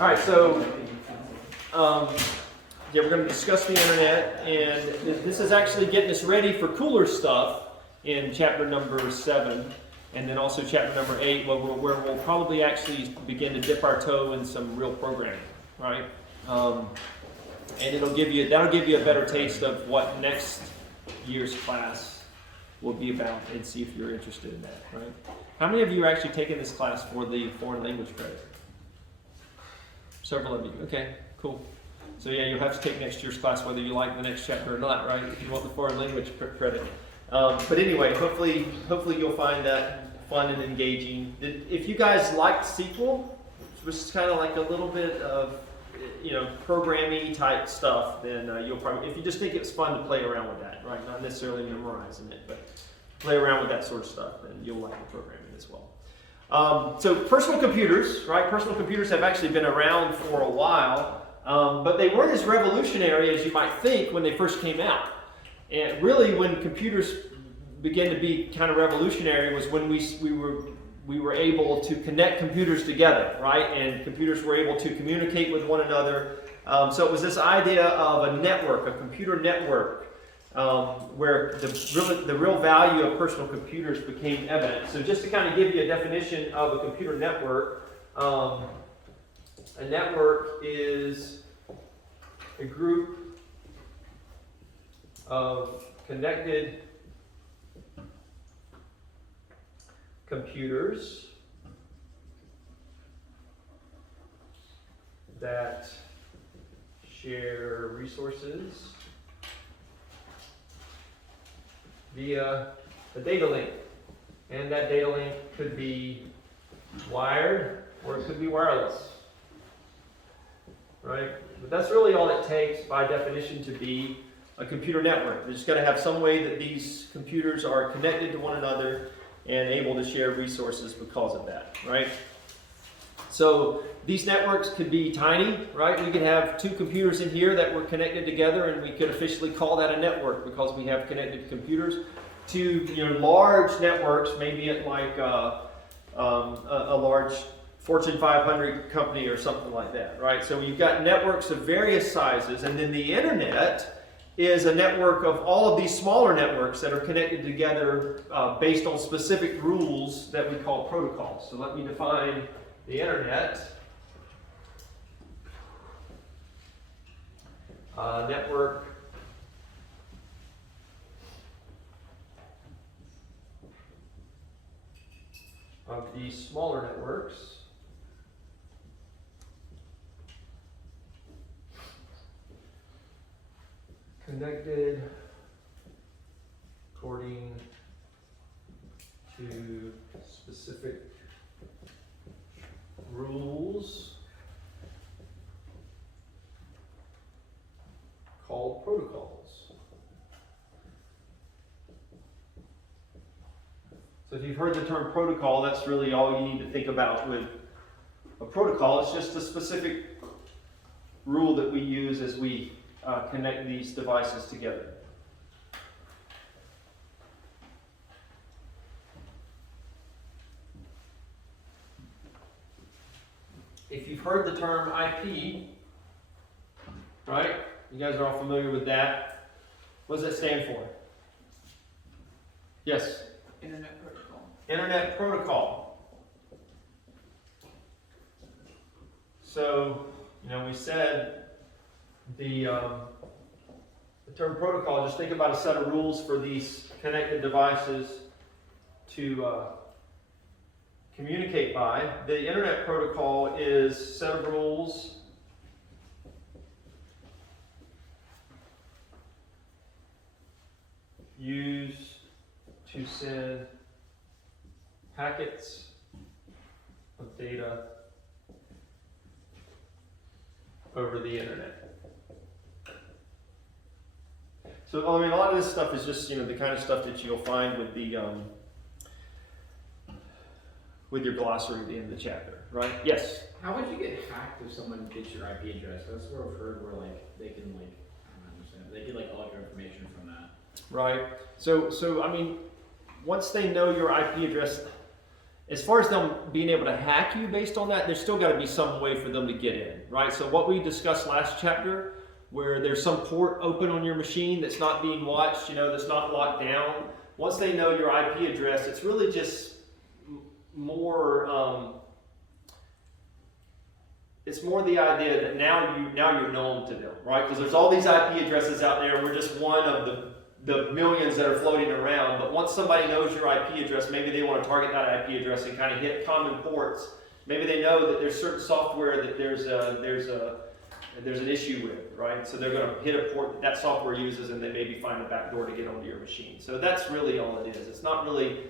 All right, so yeah, we're going to discuss the internet, and this is actually getting us ready for cooler stuff in chapter number 7, and then also chapter number 8, where we'll probably actually begin to dip our toe in some real programming, right? And that'll give you a better taste of what next year's class will be about, and see if you're interested in that, right? How many of you are actually taking this class for the foreign language credit? Several of you. Okay, cool. So yeah, you'll have to take next year's class whether you like the next chapter or not, right? If you want the foreign language credit. But anyway, hopefully you'll find that fun and engaging. If you guys liked SQL, which is kind of like a little bit of programming type stuff, then you'll probably, if you just think it's fun to play around with that, right? Not necessarily memorizing it, but play around with that sort of stuff, then you'll like the programming as well. So personal computers, right? Personal computers have actually been around for a while, but they weren't as revolutionary as you might think when they first came out. And really, when computers began to be kind of revolutionary was when we were able to connect computers together, right? And computers were able to communicate with one another. So it was this idea of a network, a computer network, where the real value of personal computers became evident. So just to kind of give you a definition of a computer network, a network is a group of connected computers that share resources via a data link. And that data link could be wired or it could be wireless. Right? But that's really all it takes by definition to be a computer network. It's got to have some way that these computers are connected to one another and able to share resources because of that, right? So these networks could be tiny, right? We could have 2 computers in here that were connected together, and we could officially call that a network because we have connected computers. To large networks, maybe at like a large Fortune 500 company or something like that, right? So you've got networks of various sizes, and then the internet is a network of all of these smaller networks that are connected together based on specific rules that we call protocols. So let me define the internet. Network of these smaller networks connected according to specific rules called protocols. So if you've heard the term protocol, that's really all you need to think about with a protocol. It's just a specific rule that we use as we connect these devices together. If you've heard the term IP, right? You guys are all familiar with that. What does that stand for? Yes? Internet protocol. Internet protocol. So, we said the term protocol, just think about a set of rules for these connected devices to communicate by. The internet protocol is a set of rules used to send packets of data over the internet. So, a lot of this stuff is just, the kind of stuff that you'll find with the with your glossary at the end of the chapter, right? Yes? How would you get hacked if someone gets your IP address? That's what I've heard where they can I don't understand. They get all your information from that. Right. So once they know your IP address, as far as them being able to hack you based on that, there's still got to be some way for them to get in, right? So what we discussed last chapter, where there's some port open on your machine that's not being watched, that's not locked down. Once they know your IP address, it's really just more. It's more the idea that now you're known to them, right? Because there's all these IP addresses out there, and we're just one of the millions that are floating around. But once somebody knows your IP address, maybe they want to target that IP address and kind of hit common ports. Maybe they know that there's certain software that there's an issue with, right? So they're going to hit a port that software uses, and they maybe find a backdoor to get onto your machine. So that's really all it is. It's not really,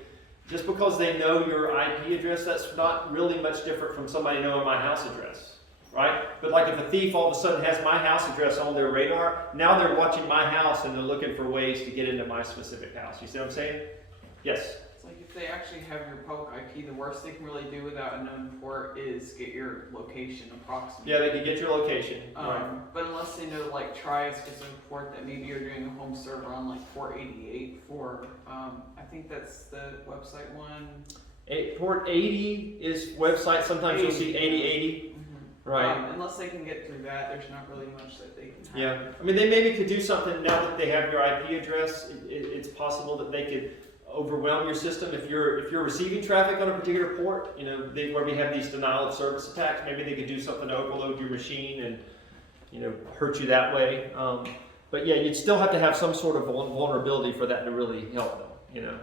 just because they know your IP address, that's not really much different from somebody knowing my house address. Right? But like if a thief all of a sudden has my house address on their radar, now they're watching my house and they're looking for ways to get into my specific house. You see what I'm saying? Yes? It's like if they actually have your public IP, the worst they can really do without a known port is get your location approximately. Yeah, they can get your location. Right. But unless they know, like, try a specific port that maybe you're doing a home server on, like, port 88 for, I think that's the website one. Port 80 is website. Sometimes you'll see 8080. Right. Unless they can get through that, there's not really much that they can have. Yeah. I mean, they maybe could do something now that they have your IP address. It's possible that they could overwhelm your system if you're receiving traffic on a particular port. Where we have these denial of service attacks, maybe they could do something to overload your machine and hurt you that way. But yeah, you'd still have to have some sort of vulnerability for that to really help them.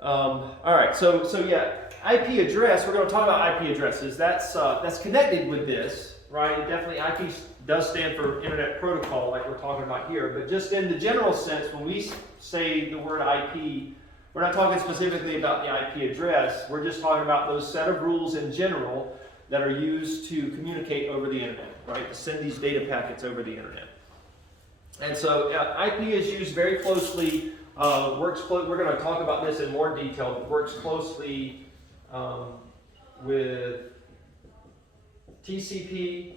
All right. So yeah. IP address, we're going to talk about IP addresses. That's connected with this, right? Definitely IP does stand for Internet Protocol like we're talking about here, but just in the general sense, when we say the word IP, we're not talking specifically about the IP address, we're just talking about those set of rules in general that are used to communicate over the Internet, right? To send these data packets over the Internet. And so IP is used very closely, we're going to talk about this in more detail, but works closely with TCP,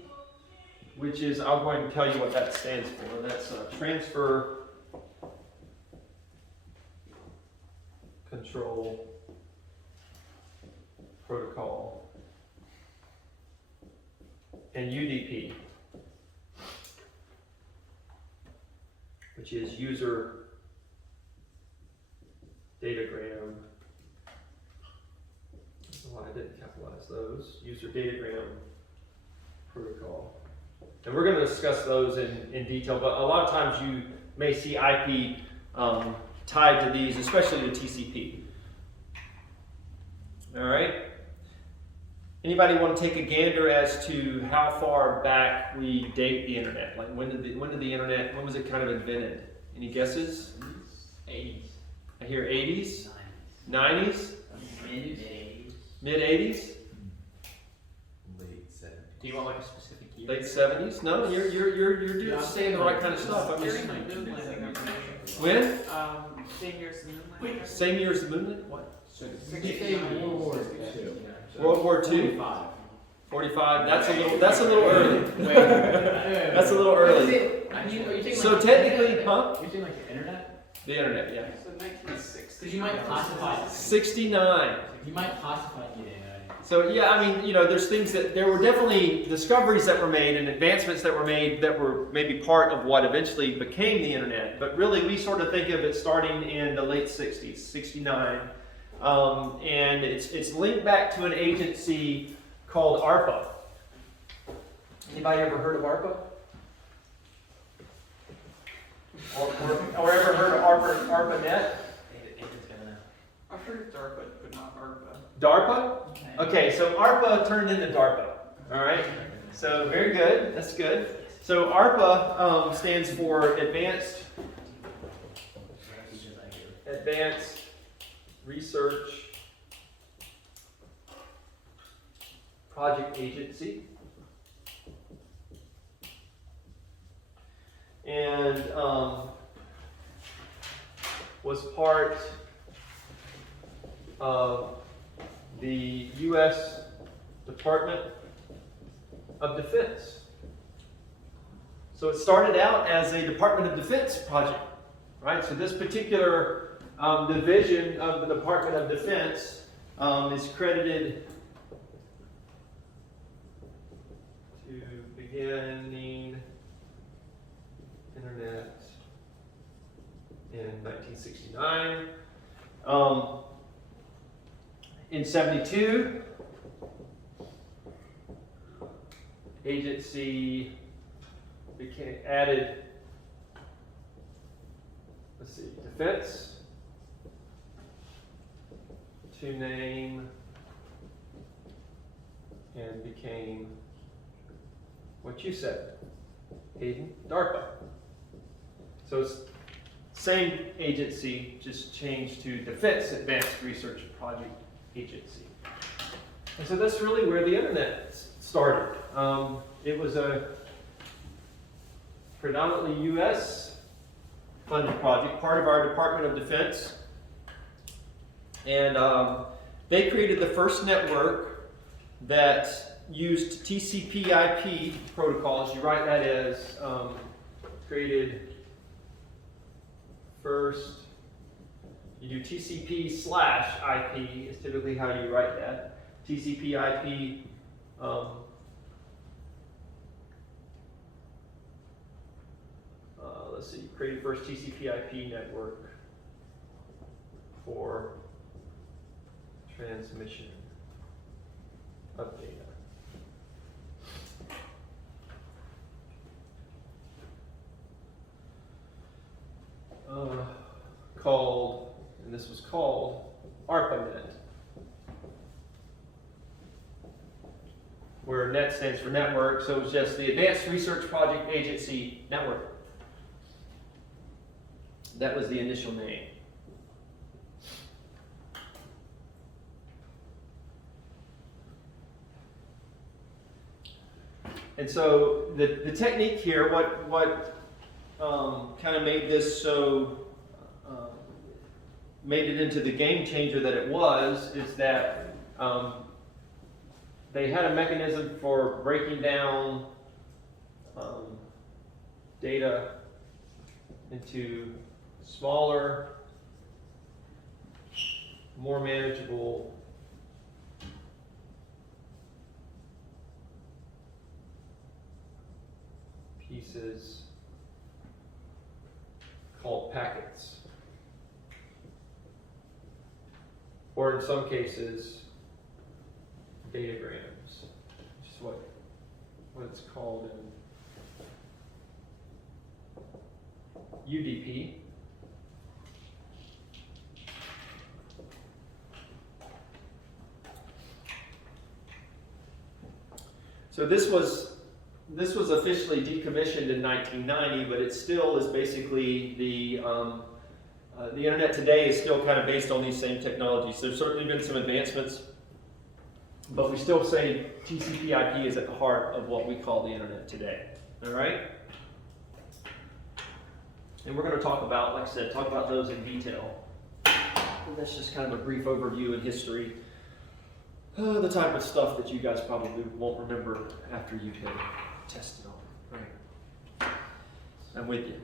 which is, I'm going to tell you what that stands for. That's Transfer Control Protocol, and UDP, which is User Datagram. Why I didn't capitalize those. User Datagram Protocol. And we're going to discuss those in detail, but a lot of times you may see IP tied to these, especially to TCP. All right? Anybody want to take a gander as to how far back we date the internet? Like when was it kind of invented? Any guesses? 80s. I hear 80s? 90s? Mid 80s? Late 70s. Do you want like a specific year? Late 70s? No, you're saying the right kind of stuff. I'm just, During my moon landing, I'm pretty sure. when? Same year as the moon landing. Same year as the moon landing? What? World War II. World War II? 45. That's a little early. That's a little early. So technically, huh? You're saying like the internet? The internet, yeah. So 1960. Because you might classify. 69. You might classify the internet. So yeah, I mean, there's things there were definitely discoveries that were made and advancements that were made that were maybe part of what eventually became the internet. But really, we sort of think of it starting in the late 60s, 69. And it's linked back to an agency called ARPA. Anybody ever heard of ARPA? Or ever heard of ARPANET? I've heard of DARPA, but not ARPA. DARPA? Okay, so ARPA turned into DARPA. All right, so very good. That's good. So ARPA stands for Advanced Research Project Agency, and was part of the U.S. Department of Defense. So it started out as a Department of Defense project, right? So this particular division of the Department of Defense is credited to beginning internet in 1969. In 72, agency added, let's see, defense to name and became what you said, Hayden, DARPA. So it's same agency, just changed to Defense Advanced Research Project Agency. And so that's really where the internet started. It was a predominantly US funded project, part of our Department of Defense. And they created the first network that used TCP/IP protocols. You write that as created first. You do TCP/IP is typically how you write that. TCP/IP. Let's see. Created first TCP/IP network for transmission of data. Called, and this was called ARPANET, where NET stands for network, so it was just the Advanced Research Project Agency Network. That was the initial name. And so the technique here, what kind of made this so, made it into the game changer that it was, is that they had a mechanism for breaking down data into smaller, more manageable pieces called packets. Or in some cases, datagrams, which is what it's called in UDP. So this was officially decommissioned in 1990, but it still is basically the internet today is still kind of based on these same technologies. There's certainly been some advancements, but we still say TCP/IP is at the heart of what we call the internet today. All right? And we're going to talk about, like I said, talk about those in detail. And that's just kind of a brief overview in history. The type of stuff that you guys probably won't remember after you've been tested on. Right? I'm with you.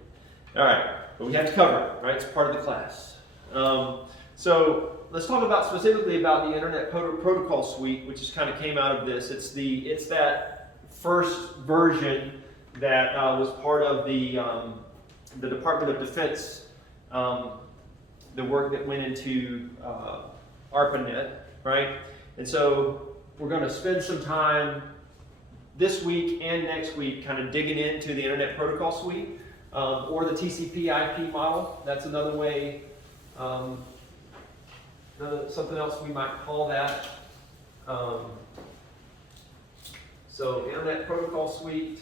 All right, but we have to cover it, right? It's part of the class. So let's talk about specifically about the Internet Protocol Suite, which just kind of came out of this. It's that first version that was part of the Department of Defense, the work that went into ARPANET, right? And so we're going to spend some time this week and next week kind of digging into the Internet Protocol Suite, or the TCP/IP model. That's another way, something else we might call that. So Internet Protocol Suite.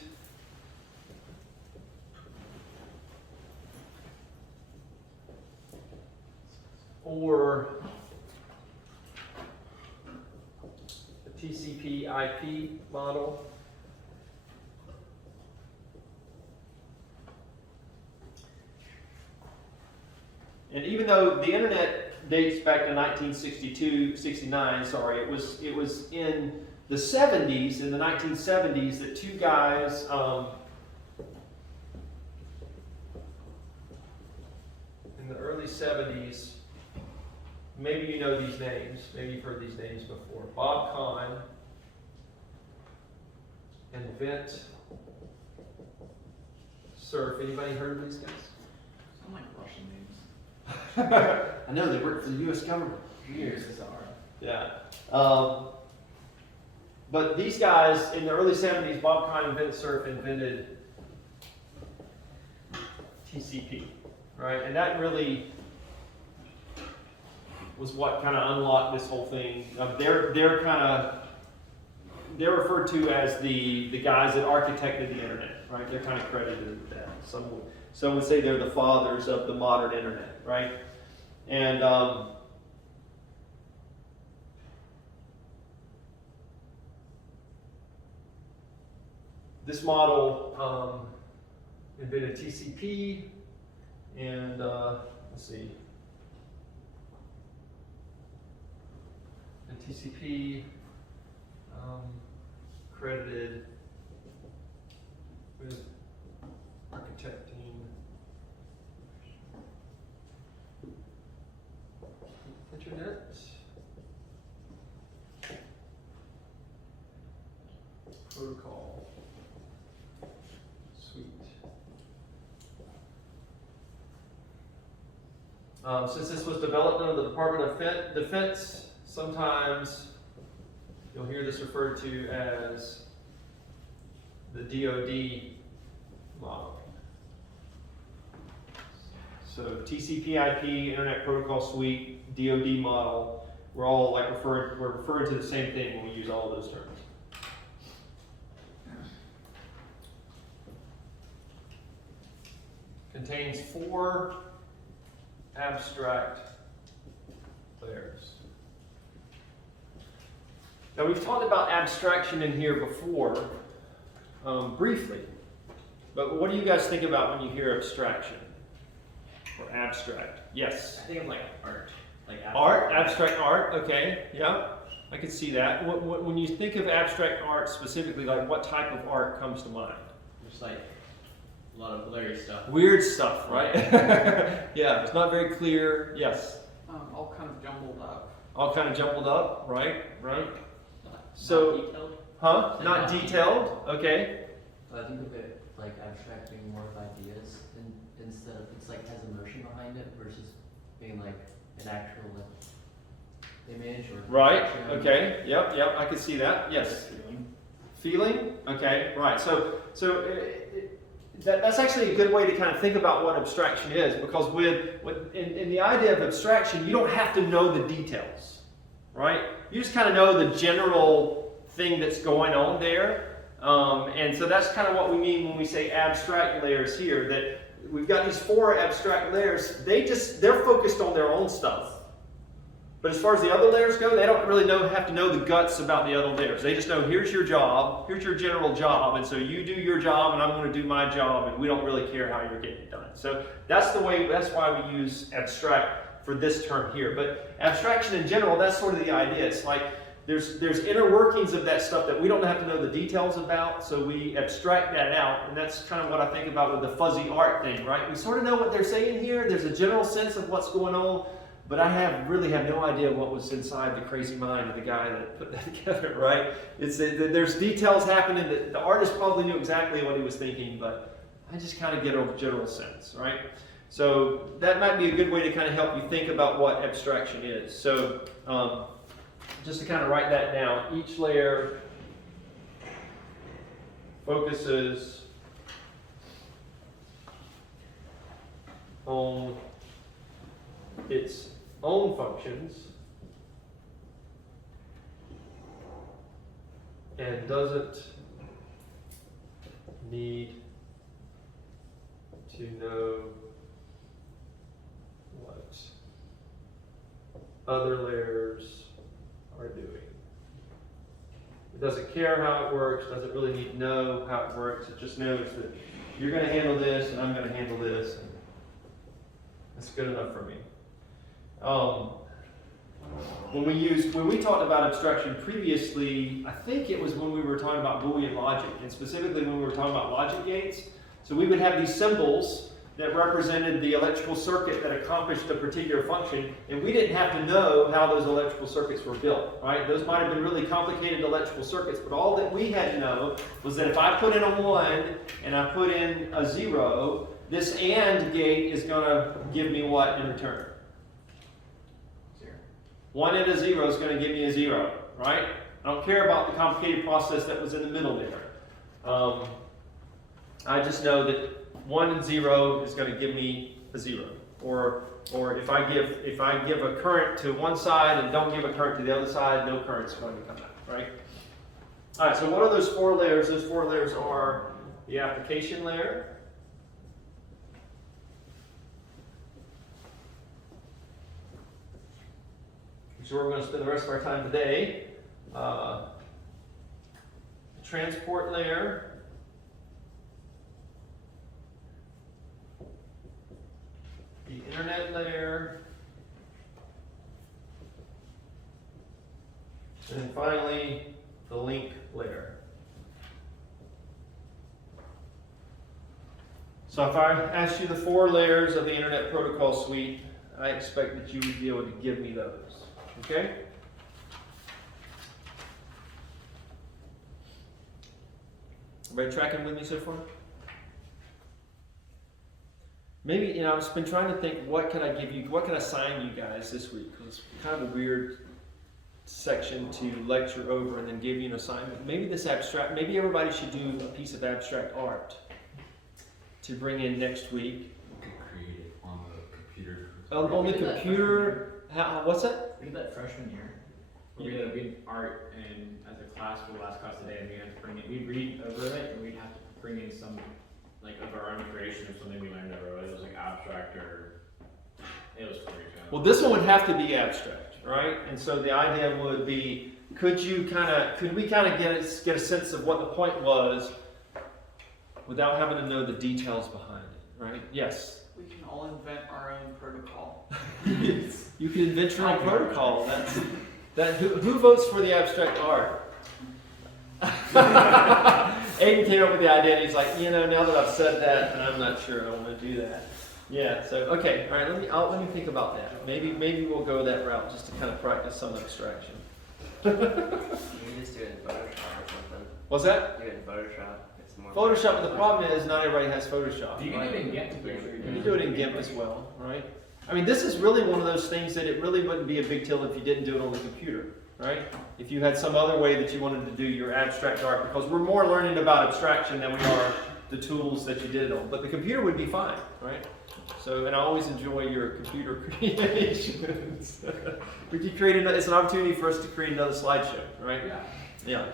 Or the TCP/IP model. And even though the internet dates back to 1969, sorry, it was in the 70s, in the 1970s, that two guys in the early 70s maybe you know these names, maybe you've heard these names before. Bob Kahn and Vint Cerf. Anybody heard of these guys? Sound like Russian names. I know they work for the U.S. government. Years is our. Yeah. But these guys, in the early 70s, Bob Kahn and Vint Cerf invented TCP, right? And that really was what kind of unlocked this whole thing. They're referred to as the guys that architected the internet, right? They're kind of credited with that. Some would say they're the fathers of the modern internet, right? And this model invented TCP, and let's see. And TCP credited with architecting internet protocol suite. Since this was developed under the Department of Defense, sometimes you'll hear this referred to as the DoD model. So TCP/IP, Internet Protocol Suite, DoD model, we're all like we're referring to the same thing when we use all of those terms. Contains 4 abstract layers. Now we've talked about abstraction in here before, briefly, but what do you guys think about when you hear abstraction or abstract? Yes. I think of like art. Like Art, abstract art, okay, yeah, I could see that. When you think of abstract art specifically, like what type of art comes to mind? Just like a lot of blurry stuff. Weird stuff, right? Yeah, it's not very clear, yes. All kind of jumbled up. All kind of jumbled up, right? Not So- detailed. Huh? So Not not detailed, okay. I think of it like abstracting more of ideas, and instead of it's like has emotion behind it versus being like an actual like image or Right, picture. okay, yep, I could see that, yes. Feeling, okay, right. So that's actually a good way to kind of think about what abstraction is, because in the idea of abstraction, you don't have to know the details, right? You just kind of know the general thing that's going on there. And so that's kind of what we mean when we say abstract layers here, that we've got these 4 abstract layers. They're focused on their own stuff. But as far as the other layers go, they don't really have to know the guts about the other layers. They just know, here's your job, here's your general job, and so you do your job and I'm going to do my job, and we don't really care how you're getting it done. So that's why we use abstract for this term here. But abstraction in general, that's sort of the idea. It's like there's inner workings of that stuff that we don't have to know the details about, so we abstract that out, and that's kind of what I think about with the fuzzy art thing, right? We sort of know what they're saying here. There's a general sense of what's going on, but I really have no idea what was inside the crazy mind of the guy that put that together, right? There's details happening that the artist probably knew exactly what he was thinking, but I just kind of get a general sense, right? So that might be a good way to kind of help you think about what abstraction is. So just to kind of write that down, each layer focuses on its own functions and doesn't need to know what other layers are doing. It doesn't care how it works, doesn't really need to know how it works. It just knows that you're going to handle this and I'm going to handle this, and that's good enough for me. When we talked about abstraction previously, I think it was when we were talking about Boolean logic, and specifically when we were talking about logic gates. So we would have these symbols that represented the electrical circuit that accomplished a particular function, and we didn't have to know how those electrical circuits were built, right? Those might have been really complicated electrical circuits, but all that we had to know was that if I put in a 1 and I put in a 0, this AND gate is going to give me what in return? 0. 1 and a 0 is going to give me a 0, right? I don't care about the complicated process that was in the middle there. I just know that 1 and 0 is going to give me a 0. Or if I give a current to one side and don't give a current to the other side, no current's going to come out, right? All right, so what are those 4 layers? Those 4 layers are the application layer, which is where we're going to spend the rest of our time today. The transport layer, the internet layer, and then finally the link layer. So if I asked you the 4 layers of the Internet Protocol Suite, I expect that you would be able to give me those. Okay? Everybody tracking with me so far? Maybe, I've just been trying to think, what can I give you, what can I assign you guys this week? Because it's kind of a weird section to lecture over and then give you an assignment. Maybe maybe everybody should do a piece of abstract art to bring in next week. You could create it on the computer. On the computer, what's that? We did that freshman year. We did art and as a class for the last class today, and we had to bring in, we'd read over it, and we'd have to bring in some, like, of our own creation or something we learned over, whether it was like abstract or, it was pretty fun. Well, this one would have to be abstract, right? And so the idea would be, could we kind of get a sense of what the point was without having to know the details behind it, right? Yes. We can all invent our own protocol. You can invent your own protocol. Who votes for the abstract art? Aiden came up with the idea, and he's like, now that I've said that, and I'm not sure I want to do that. Yeah. So okay, all right. Let me think about that. Maybe we'll go that route just to kind of practice some abstraction. You can just do it in Photoshop or something. What's that? Do it in Photoshop. It's more Photoshop. But the problem is not everybody has Photoshop. You can right? do it in GIMP too. You can do it in GIMP as well, right? I mean, this is really one of those things that it really wouldn't be a big deal if you didn't do it on the computer, right? If you had some other way that you wanted to do your abstract art, because we're more learning about abstraction than we are the tools that you did it on. But the computer would be fine, right? So, and I always enjoy your computer creations. We could create it's an opportunity for us to create another slideshow, right? Yeah. Yeah.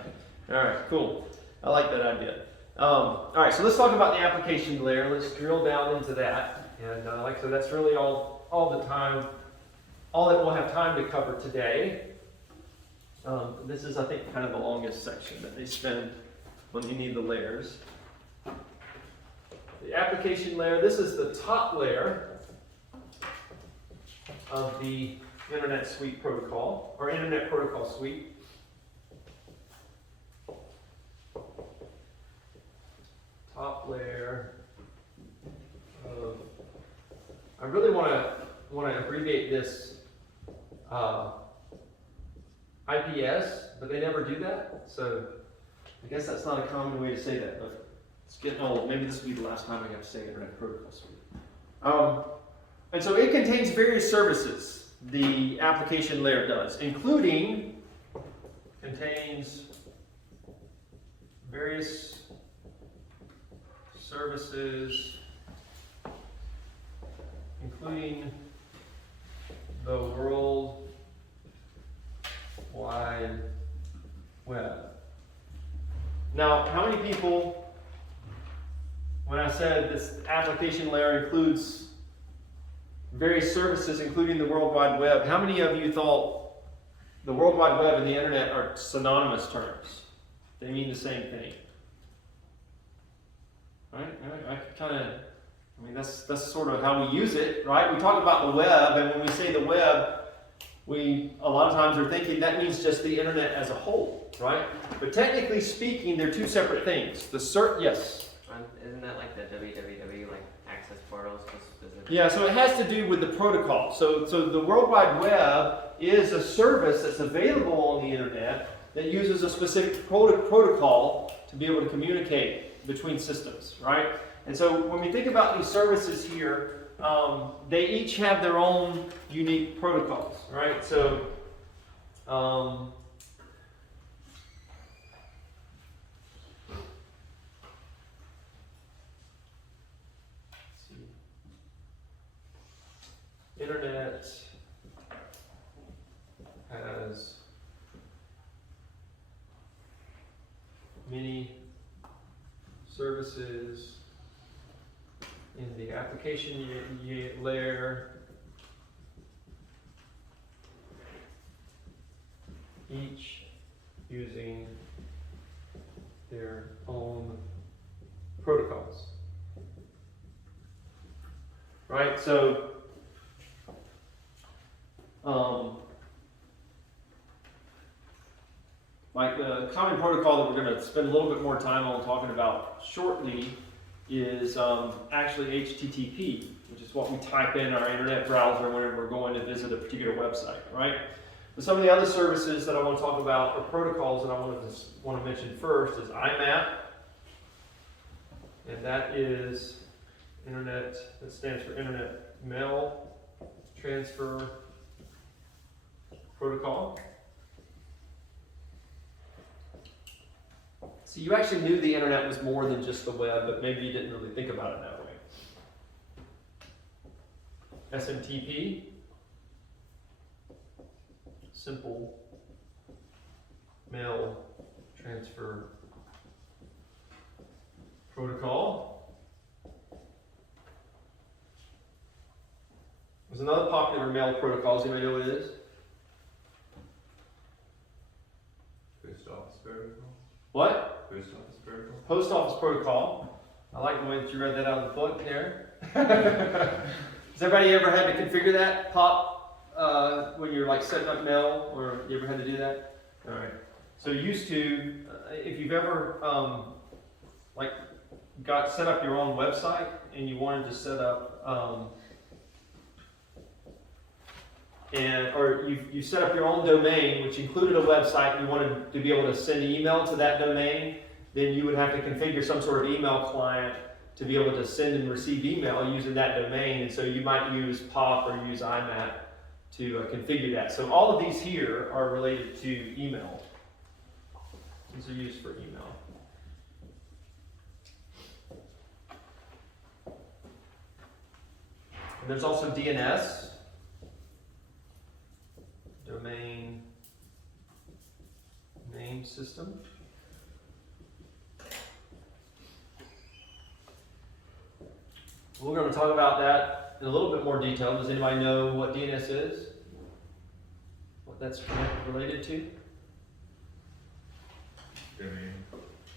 All right, cool. I like that idea. All right, so let's talk about the application layer. Let's drill down into that. And like I said, that's really all the time, all that we'll have time to cover today. This is, I think, kind of the longest section that they spend when you need the layers. The application layer, this is the top layer of the Internet Suite protocol, or Internet Protocol Suite. Top layer of, I really want to abbreviate this IPS, but they never do that. So I guess that's not a common way to say that, but it's getting old. Maybe this will be the last time I have to say Internet Protocol Suite. And so it contains various services, the application layer does, including contains various services, including the World Wide Web. Now, how many people, when I said this application layer includes various services, including the World Wide Web, how many of you thought the World Wide Web and the Internet are synonymous terms? They mean the same thing. Right? That's sort of how we use it, right? We talk about the web, and when we say the web, we a lot of times are thinking that means just the internet as a whole, right? But technically speaking, they're two separate things. Yes. Isn't that like the www, like access portals specifically? Yeah, so it has to do with the protocol. So the World Wide Web is a service that's available on the internet that uses a specific protocol to be able to communicate between systems, right? And so when we think about these services here, they each have their own unique protocols, right? So, let's see. Internet has many services in the application layer, each using their own protocols. Right? So, like the common protocol that we're going to spend a little bit more time on talking about shortly is actually HTTP, which is what we type in our internet browser whenever we're going to visit a particular website, right? But some of the other services that I want to talk about, or protocols that I want to mention first, is IMAP, and that is Internet, that stands for Internet Mail Transfer Protocol. So you actually knew the internet was more than just the web, but maybe you didn't really think about it that way. SMTP, Simple Mail Transfer Protocol. There's another popular mail protocol. Does anybody know what it is? Post office protocol. What? Post office protocol. Post office protocol. I like the way that you read that out of the book there. Has everybody ever had to configure that pop when you're like setting up mail, or you ever had to do that? All right. So used to, if you've ever like got set up your own website and you wanted to set up or you set up your own domain, which included a website, and you wanted to be able to send email to that domain, then you would have to configure some sort of email client to be able to send and receive email using that domain. And so you might use POP or use IMAP to configure that. So all of these here are related to email. These are used for email. And there's also DNS. Domain Name System. We're going to talk about that in a little bit more detail. Does anybody know what DNS is? What that's related to?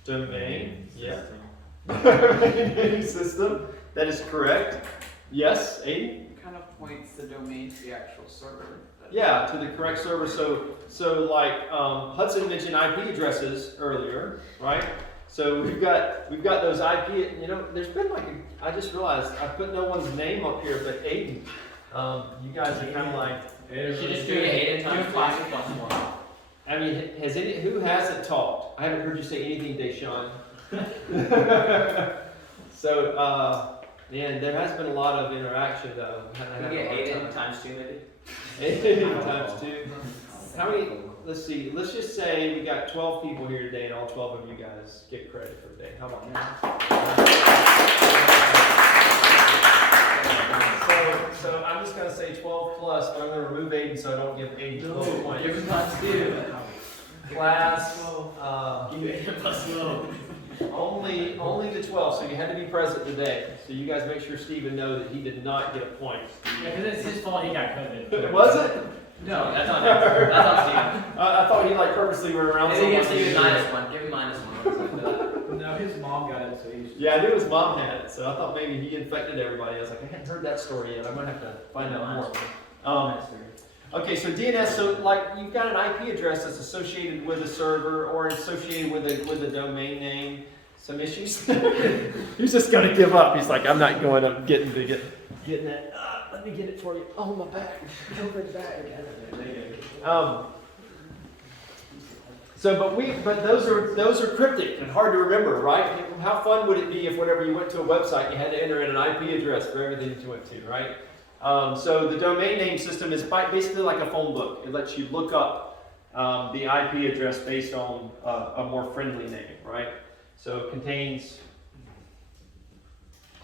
Domain. Yeah. Domain name system. That is correct. Yes, Aiden? It kind of points the domain to the actual server. Yeah, to the correct server. So like Hudson mentioned IP addresses earlier, right? So we've got those IP. You know, there's been like I just realized I put no one's name up here, but Aiden. You guys are kind of like. You should just do it 8 times 5 plus 1. I mean, who hasn't talked? I haven't heard you say anything, Deshaun. So, man, there has been a lot of interaction though. Can we get 8 times 2 maybe? 8 times 2. How many? Let's see. Let's just say we got 12 people here today, and all 12 of you guys get credit for the day. How about that? So I'm just gonna say 12 plus, but I'm gonna remove Aiden so I don't give Aiden 12 points. You're plus 2. Class. Give me 8 plus 12. Only the 12, so you had to be present today. So you guys make sure Stephen knows that he did not get a point. Yeah, because it's his fault he got COVID. Was it? No, that's on him. That's on Steven. I thought he like purposely were around. Maybe give someone. Steven -1. Give him -1. No, his mom got it, so he's. Yeah, I knew his mom had it, so I thought maybe he infected everybody. I was like, I hadn't heard that story yet. I might have to find out more. Okay, so DNS, so like you've got an IP address that's associated with a server or associated with a domain name. some issues. He's just gonna give up. He's like, I'm not going up getting that. Let me get it for you. Oh, my back. Over the back. But those are cryptic and hard to remember, right? How fun would it be if whenever you went to a website, you had to enter in an IP address for everything that you went to, right? So the domain name system is basically like a phone book. It lets you look up the IP address based on a more friendly name, right? So it contains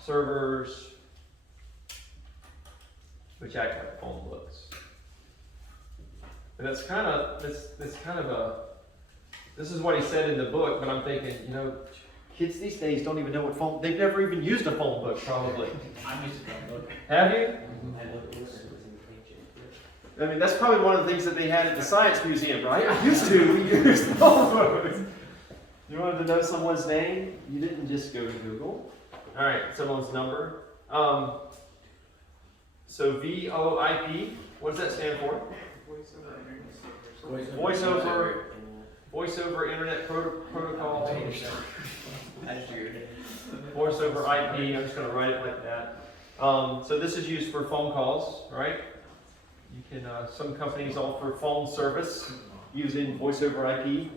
servers, which act like phone books. And this is what he said in the book, but I'm thinking, kids these days don't even know what phone, they've never even used a phone book, probably. I'm used to that book. Have you? I mean, that's probably one of the things that they had at the Science Museum, right? We used phone books. You wanted to know someone's name? You didn't just go to Google. All right, someone's number. So VoIP, what does that stand for? Voice over Internet Protocol. Voice over IP, I'm just going to write it like that. So this is used for phone calls, right? You can, some companies offer phone service using voice over IP.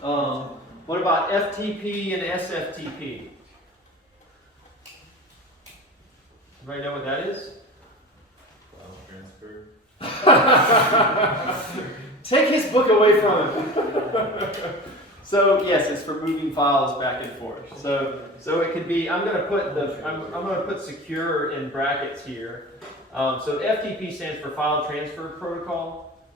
What about FTP and SFTP? Everybody know what that is? File transfer. Take his book away from him. So yes, it's for moving files back and forth. So it could be. I'm going to put secure in brackets here. So FTP stands for File Transfer Protocol,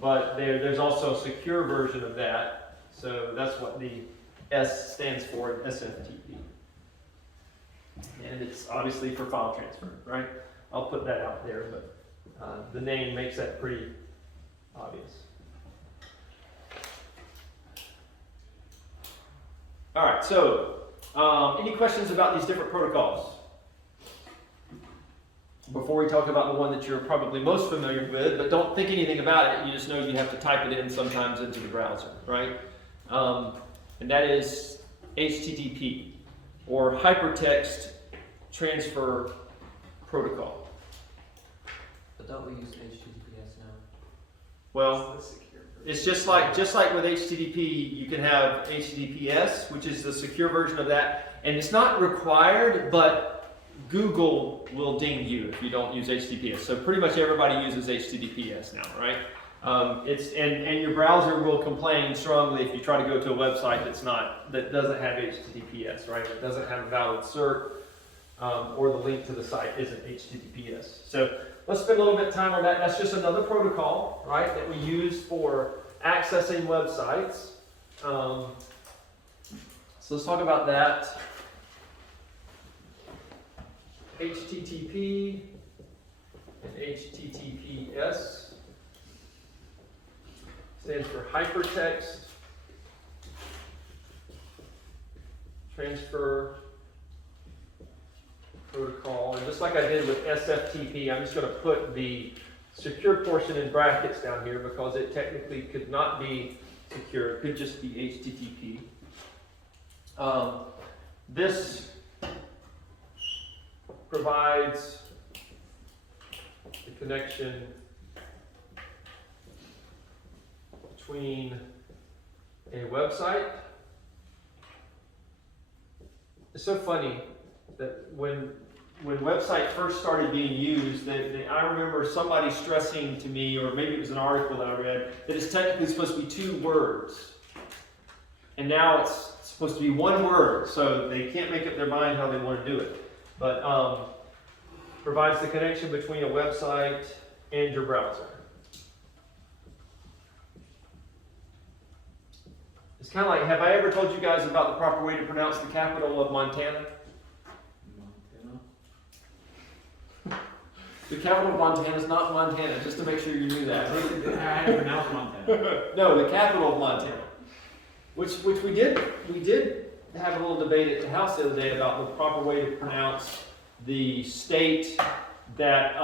but there's also a secure version of that. So that's what the S stands for in SFTP, and it's obviously for file transfer, right? I'll put that out there, but the name makes that pretty obvious. All right, so any questions about these different protocols? Before we talk about the one that you're probably most familiar with, but don't think anything about it, you just know you have to type it in sometimes into the browser, right? And that is HTTP, or Hypertext Transfer Protocol. But don't we use HTTPS now? Well, it's just like with HTTP, you can have HTTPS, which is the secure version of that, and it's not required, but Google will ding you if you don't use HTTPS. So pretty much everybody uses HTTPS now, right? And your browser will complain strongly if you try to go to a website that doesn't have HTTPS, right? It doesn't have a valid cert, or the link to the site isn't HTTPS. So let's spend a little bit of time on that. That's just another protocol, right, that we use for accessing websites. So let's talk about that. HTTP and HTTPS stands for Hypertext Transfer Protocol. And just like I did with SFTP, I'm just going to put the secure portion in brackets down here because it technically could not be secure. It could just be HTTP. This provides the connection between a website. It's so funny that when website first started being used, I remember somebody stressing to me, or maybe it was an article that I read, that it's technically supposed to be 2 words. And now it's supposed to be 1 word, so they can't make up their mind how they want to do it. But provides the connection between a website and your browser. It's kind of like, have I ever told you guys about the proper way to pronounce the capital of Montana? The capital of Montana is not Montana, just to make sure you knew that. I had to pronounce Montana. No, the capital of Montana. Which we did have a little debate at the house the other day about the proper way to pronounce the state that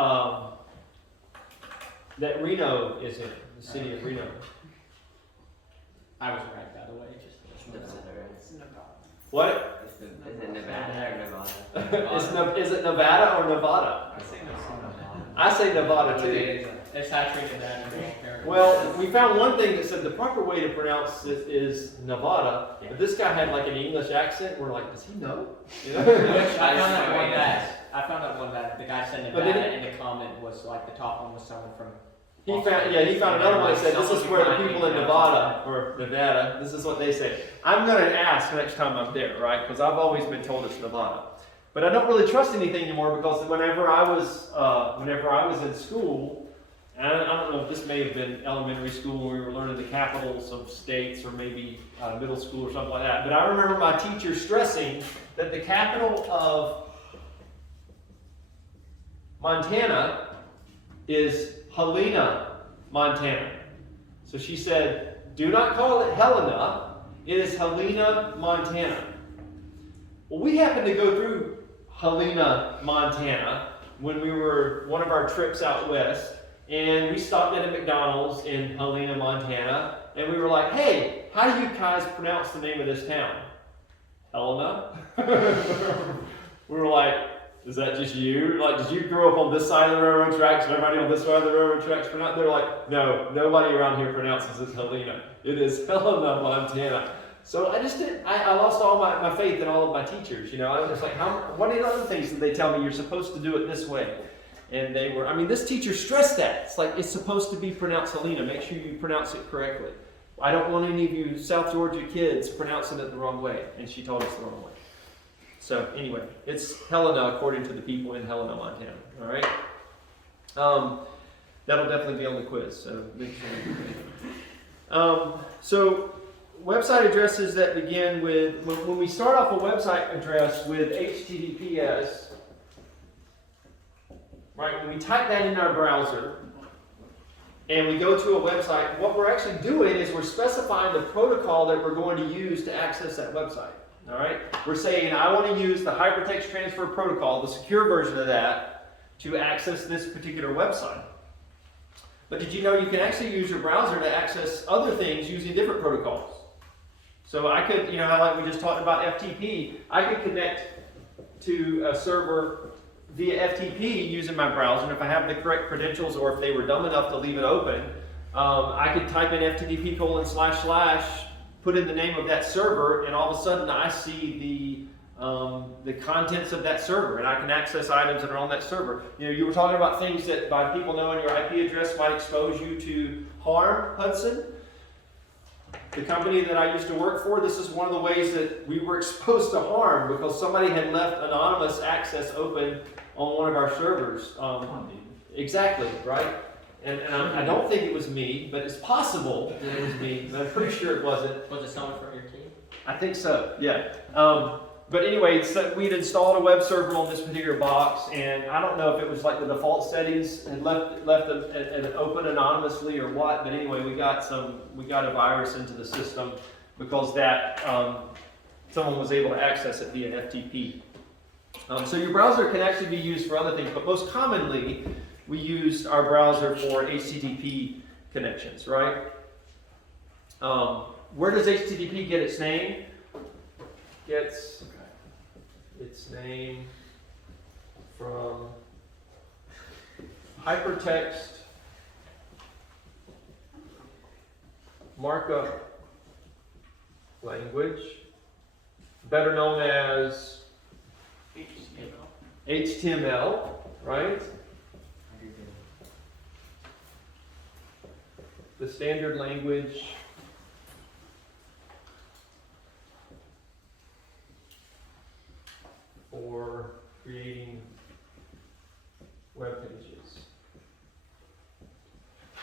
that Reno is in, the city of Reno. I was right, by the way. It's Nevada. What? Is it Nevada or Nevada? Is it Nevada or Nevada? I say Nevada. I say Nevada too. It's actually in that area. Well, we found one thing that said the proper way to pronounce it is Nevada. But this guy had like an English accent. We're like, does he know? You know? I found that one that the guy said But Nevada, then- and the comment was like the top one was someone from. He found another one that said, this is where the people in Nevada, or Nevada, this is what they say. I'm going to ask next time I'm there, right? Because I've always been told it's Nevada. But I don't really trust anything anymore because whenever I was in school, and I don't know if this may have been elementary school where we were learning the capitals of states or maybe middle school or something like that. But I remember my teacher stressing that the capital of Montana is Helena, Montana. So she said, do not call it Helena, it is Helena, Montana. Well, we happened to go through Helena, Montana when we were one of our trips out west, and we stopped at a McDonald's in Helena, Montana, and we were like, hey, how do you guys pronounce the name of this town? Helena? We were like, is that just you? Like, did you grow up on this side of the railroad tracks and everybody on this side of the railroad tracks pronounce? They're like, no, nobody around here pronounces it Helena. It is Helena, Montana. So I just didn't, I lost all my faith in all of my teachers, you know. I was just like, what other things did they tell me? You're supposed to do it this way. And they were, I mean, this teacher stressed that. It's like, it's supposed to be pronounced Helena. Make sure you pronounce it correctly. I don't want any of you South Georgia kids pronouncing it the wrong way. And she told us the wrong way. So anyway, it's Helena according to the people in Helena, Montana. All right? That'll definitely be on the quiz. So make sure. So website addresses that begin with, when we start off a website address with HTTPS, right, when we type that in our browser and we go to a website, what we're actually doing is we're specifying the protocol that we're going to use to access that website. All right, we're saying I want to use the Hypertext Transfer Protocol, the secure version of that, to access this particular website. But did you know you can actually use your browser to access other things using different protocols? So I could, you know, like we just talked about FTP, I could connect to a server via FTP using my browser. And if I have the correct credentials or if they were dumb enough to leave it open, I could type in FTP:// put in the name of that server, and all of a sudden I see the contents of that server, and I can access items that are on that server. You know, you were talking about things that by people knowing your IP address might expose you to harm, Hudson. The company that I used to work for, this is one of the ways that we were exposed to harm because somebody had left anonymous access open on one of our servers. Exactly, right? And I don't think it was me, but it's possible that it was me, but I'm pretty sure it wasn't. Was it someone from your team? I think so, yeah. But anyway, so we'd installed a web server on this particular box, and I don't know if it was like the default settings and left it open anonymously or what, but anyway, we got a virus into the system because that someone was able to access it via FTP. So your browser can actually be used for other things, but most commonly, we used our browser for HTTP connections, right? Where does HTTP get its name? Gets its name from hypertext markup language, better known as HTML, right? The standard language for creating web pages.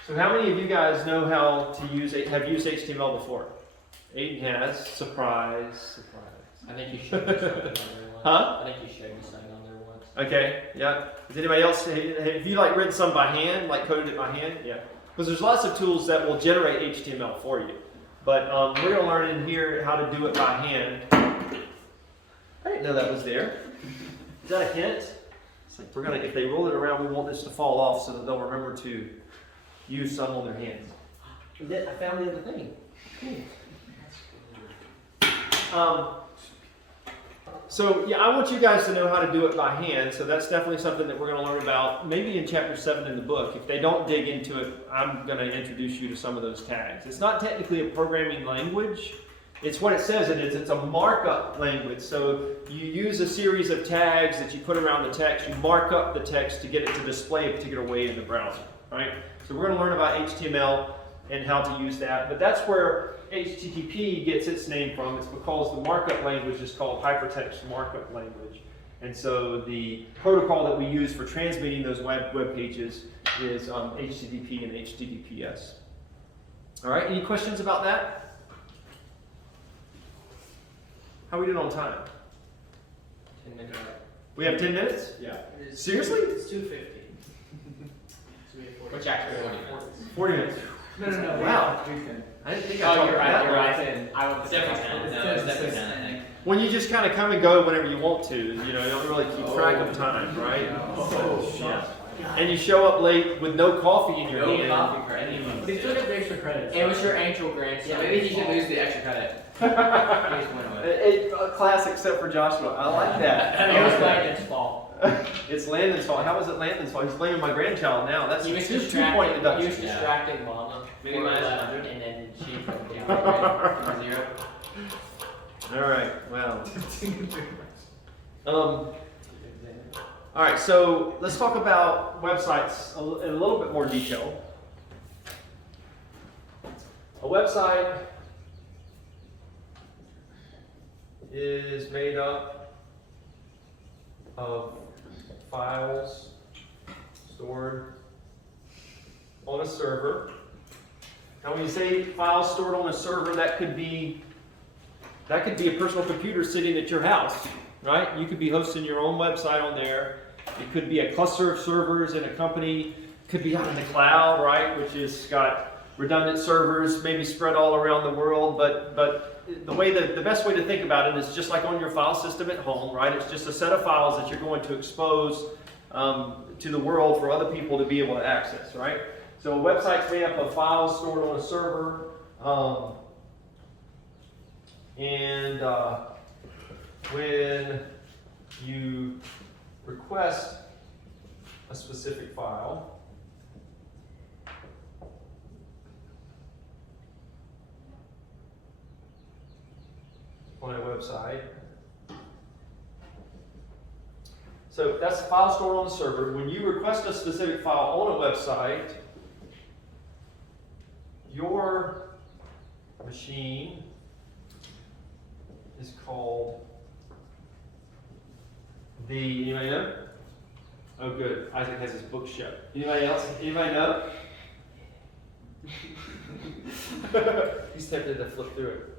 So how many of you guys know how to use have used HTML before? Aiden has. Surprise. I think you showed me something on there once. Huh? I think you showed me something on there once. Okay, yeah. Has anybody else, have you like written some by hand, like coded it by hand? Yeah. Because there's lots of tools that will generate HTML for you. But we're going to learn in here how to do it by hand. I didn't know that was there. Is that a hint? It's like if they roll it around, we want this to fall off so that they'll remember to use some on their hands. I found the other thing. Cool. So yeah, I want you guys to know how to do it by hand. So that's definitely something that we're going to learn about, maybe in chapter 7 in the book. If they don't dig into it, I'm going to introduce you to some of those tags. It's not technically a programming language. It's what it says it is. It's a markup language. So you use a series of tags that you put around the text. You mark up the text to get it to display a particular way in the browser, right? So we're going to learn about HTML and how to use that. But that's where HTTP gets its name from. It's because the markup language is called Hypertext Markup Language. And so the protocol that we use for transmitting those web pages is HTTP and HTTPS. All right, any questions about that? How are we doing on time? 10 minutes. We have 10 minutes? Yeah. Seriously? It's 2:50. Which actually 40 minutes. No. Wow. I didn't think I Oh, talked you're that right. You're long. right. I would It's definitely 10. No, it's definitely 10, I think. When you just kind of come and go whenever you want to, you know, you don't really keep track of time, right? Yeah. And you show up late with no coffee in your No hand. coffee credit. But he still got the extra credit. It was your angel grant. Yeah, maybe he should lose the extra credit. He just went away. A class except for Joshua. I like that. It was Landon's fault. It's Landon's fault. How was it Landon's fault? He's blaming my grandchild now. That's He was just 2-point deduction. He was distracting Mama. Maybe before he minus left, 100. and then she broke Yeah, down. from 0. All right. Wow. All right. So let's talk about websites in a little bit more detail. A website is made up of files stored on a server. Now, when you say files stored on a server, that could be a personal computer sitting at your house, right? You could be hosting your own website on there. It could be a cluster of servers in a company. It could be out in the cloud, right? Which has got redundant servers, maybe spread all around the world. But the best way to think about it is just like on your file system at home, right? It's just a set of files that you're going to expose to the world for other people to be able to access, right? So a website's made up of files stored on a server, when you request a specific file, on a website. So that's the file stored on the server. When you request a specific file on a website, your machine is called anybody know? Oh good, Isaac has his book shut. Anybody else? Anybody know? He's tempted to flip through it.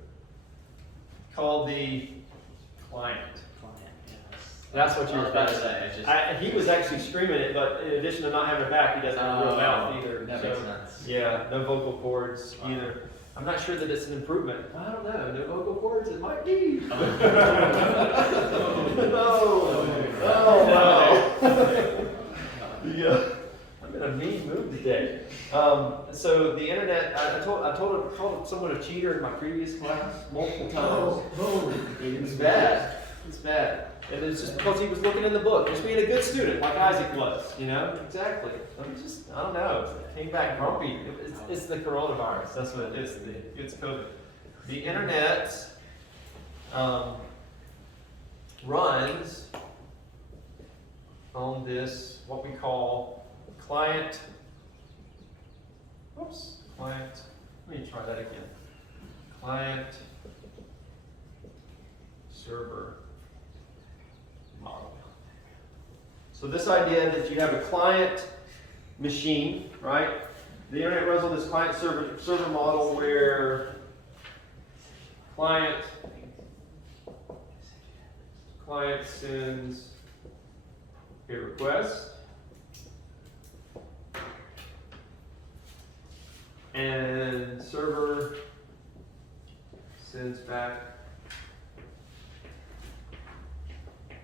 Called the client. That's what you were about to say. It's just, He was actually screaming it, but in addition to not having a back, he doesn't have a real mouth either. That So, makes sense. yeah, no vocal cords either. I'm not sure that it's an improvement. I don't know. No vocal cords, it might be. Oh wow. Yeah. I'm in a mean mood today. So the internet, I told someone a cheater in my previous class multiple times. It's bad. It's bad. And it's just because he was looking in the book, just being a good student like Isaac was, you know? Exactly. I don't know. Came back grumpy. It's the coronavirus. That's what it is. It's COVID. The internet runs on this, what we call client. Let me try that again. Client server model. So this idea that you have a client machine, right? The internet runs on this client server model where client sends a request and server sends back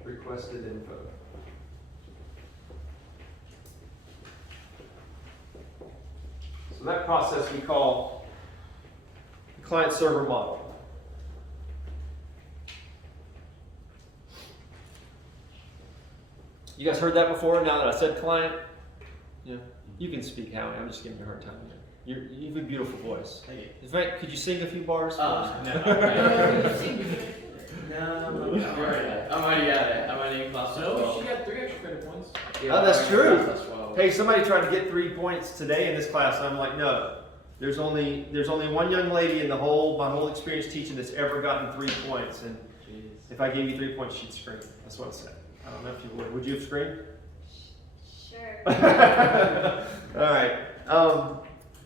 requested info. So that process we call the client server model. You guys heard that before? Now that I said client? Yeah. You can speak, Howie. I'm just giving you a hard time here. You have a beautiful voice. Thank you. In fact, could you sing a few bars for us? No, I'm already at it. I'm already in class. So she got 3 extra credit points. Oh, that's true. Class 12. Hey, somebody tried to get 3 points today in this class, and I'm like, no. There's only one young lady in my whole experience teaching that's ever gotten 3 points, and Jeez. if I gave you 3 points, she'd scream. That's what I said. I don't know if you would. Would you have screamed? Sure. All right.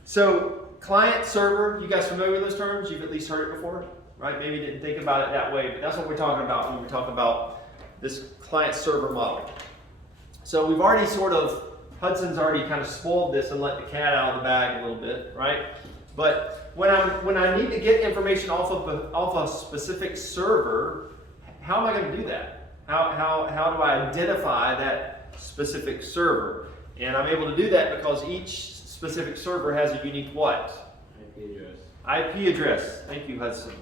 So client server, you guys familiar with those terms? You've at least heard it before, right? Maybe you didn't think about it that way, but that's what we're talking about when we talk about this client server model. So we've already Hudson's already kind of spoiled this and let the cat out of the bag a little bit, right? But when I need to get information off a specific server, how am I going to do that? How do I identify that specific server? And I'm able to do that because each specific server has a unique what? IP address. IP address. Thank you, Hudson.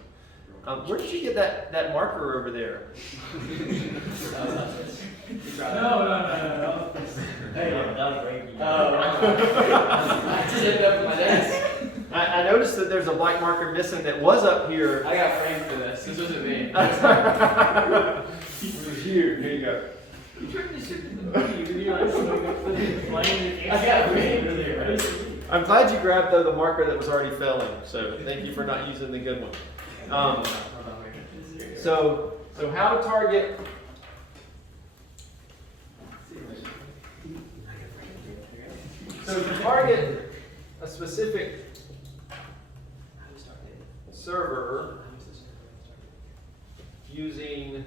Where did you get that marker over there? No. Hey, that was great. I just ended up at my desk. I noticed that there's a black marker missing that was up here. I got framed for this. This wasn't me. It was here. Here you go. You turned this shit into the movie. You're like, playing I got framed for there. I'm glad you grabbed the marker that was already failing. So thank you for not using the good one. So how to target. So to target a specific server using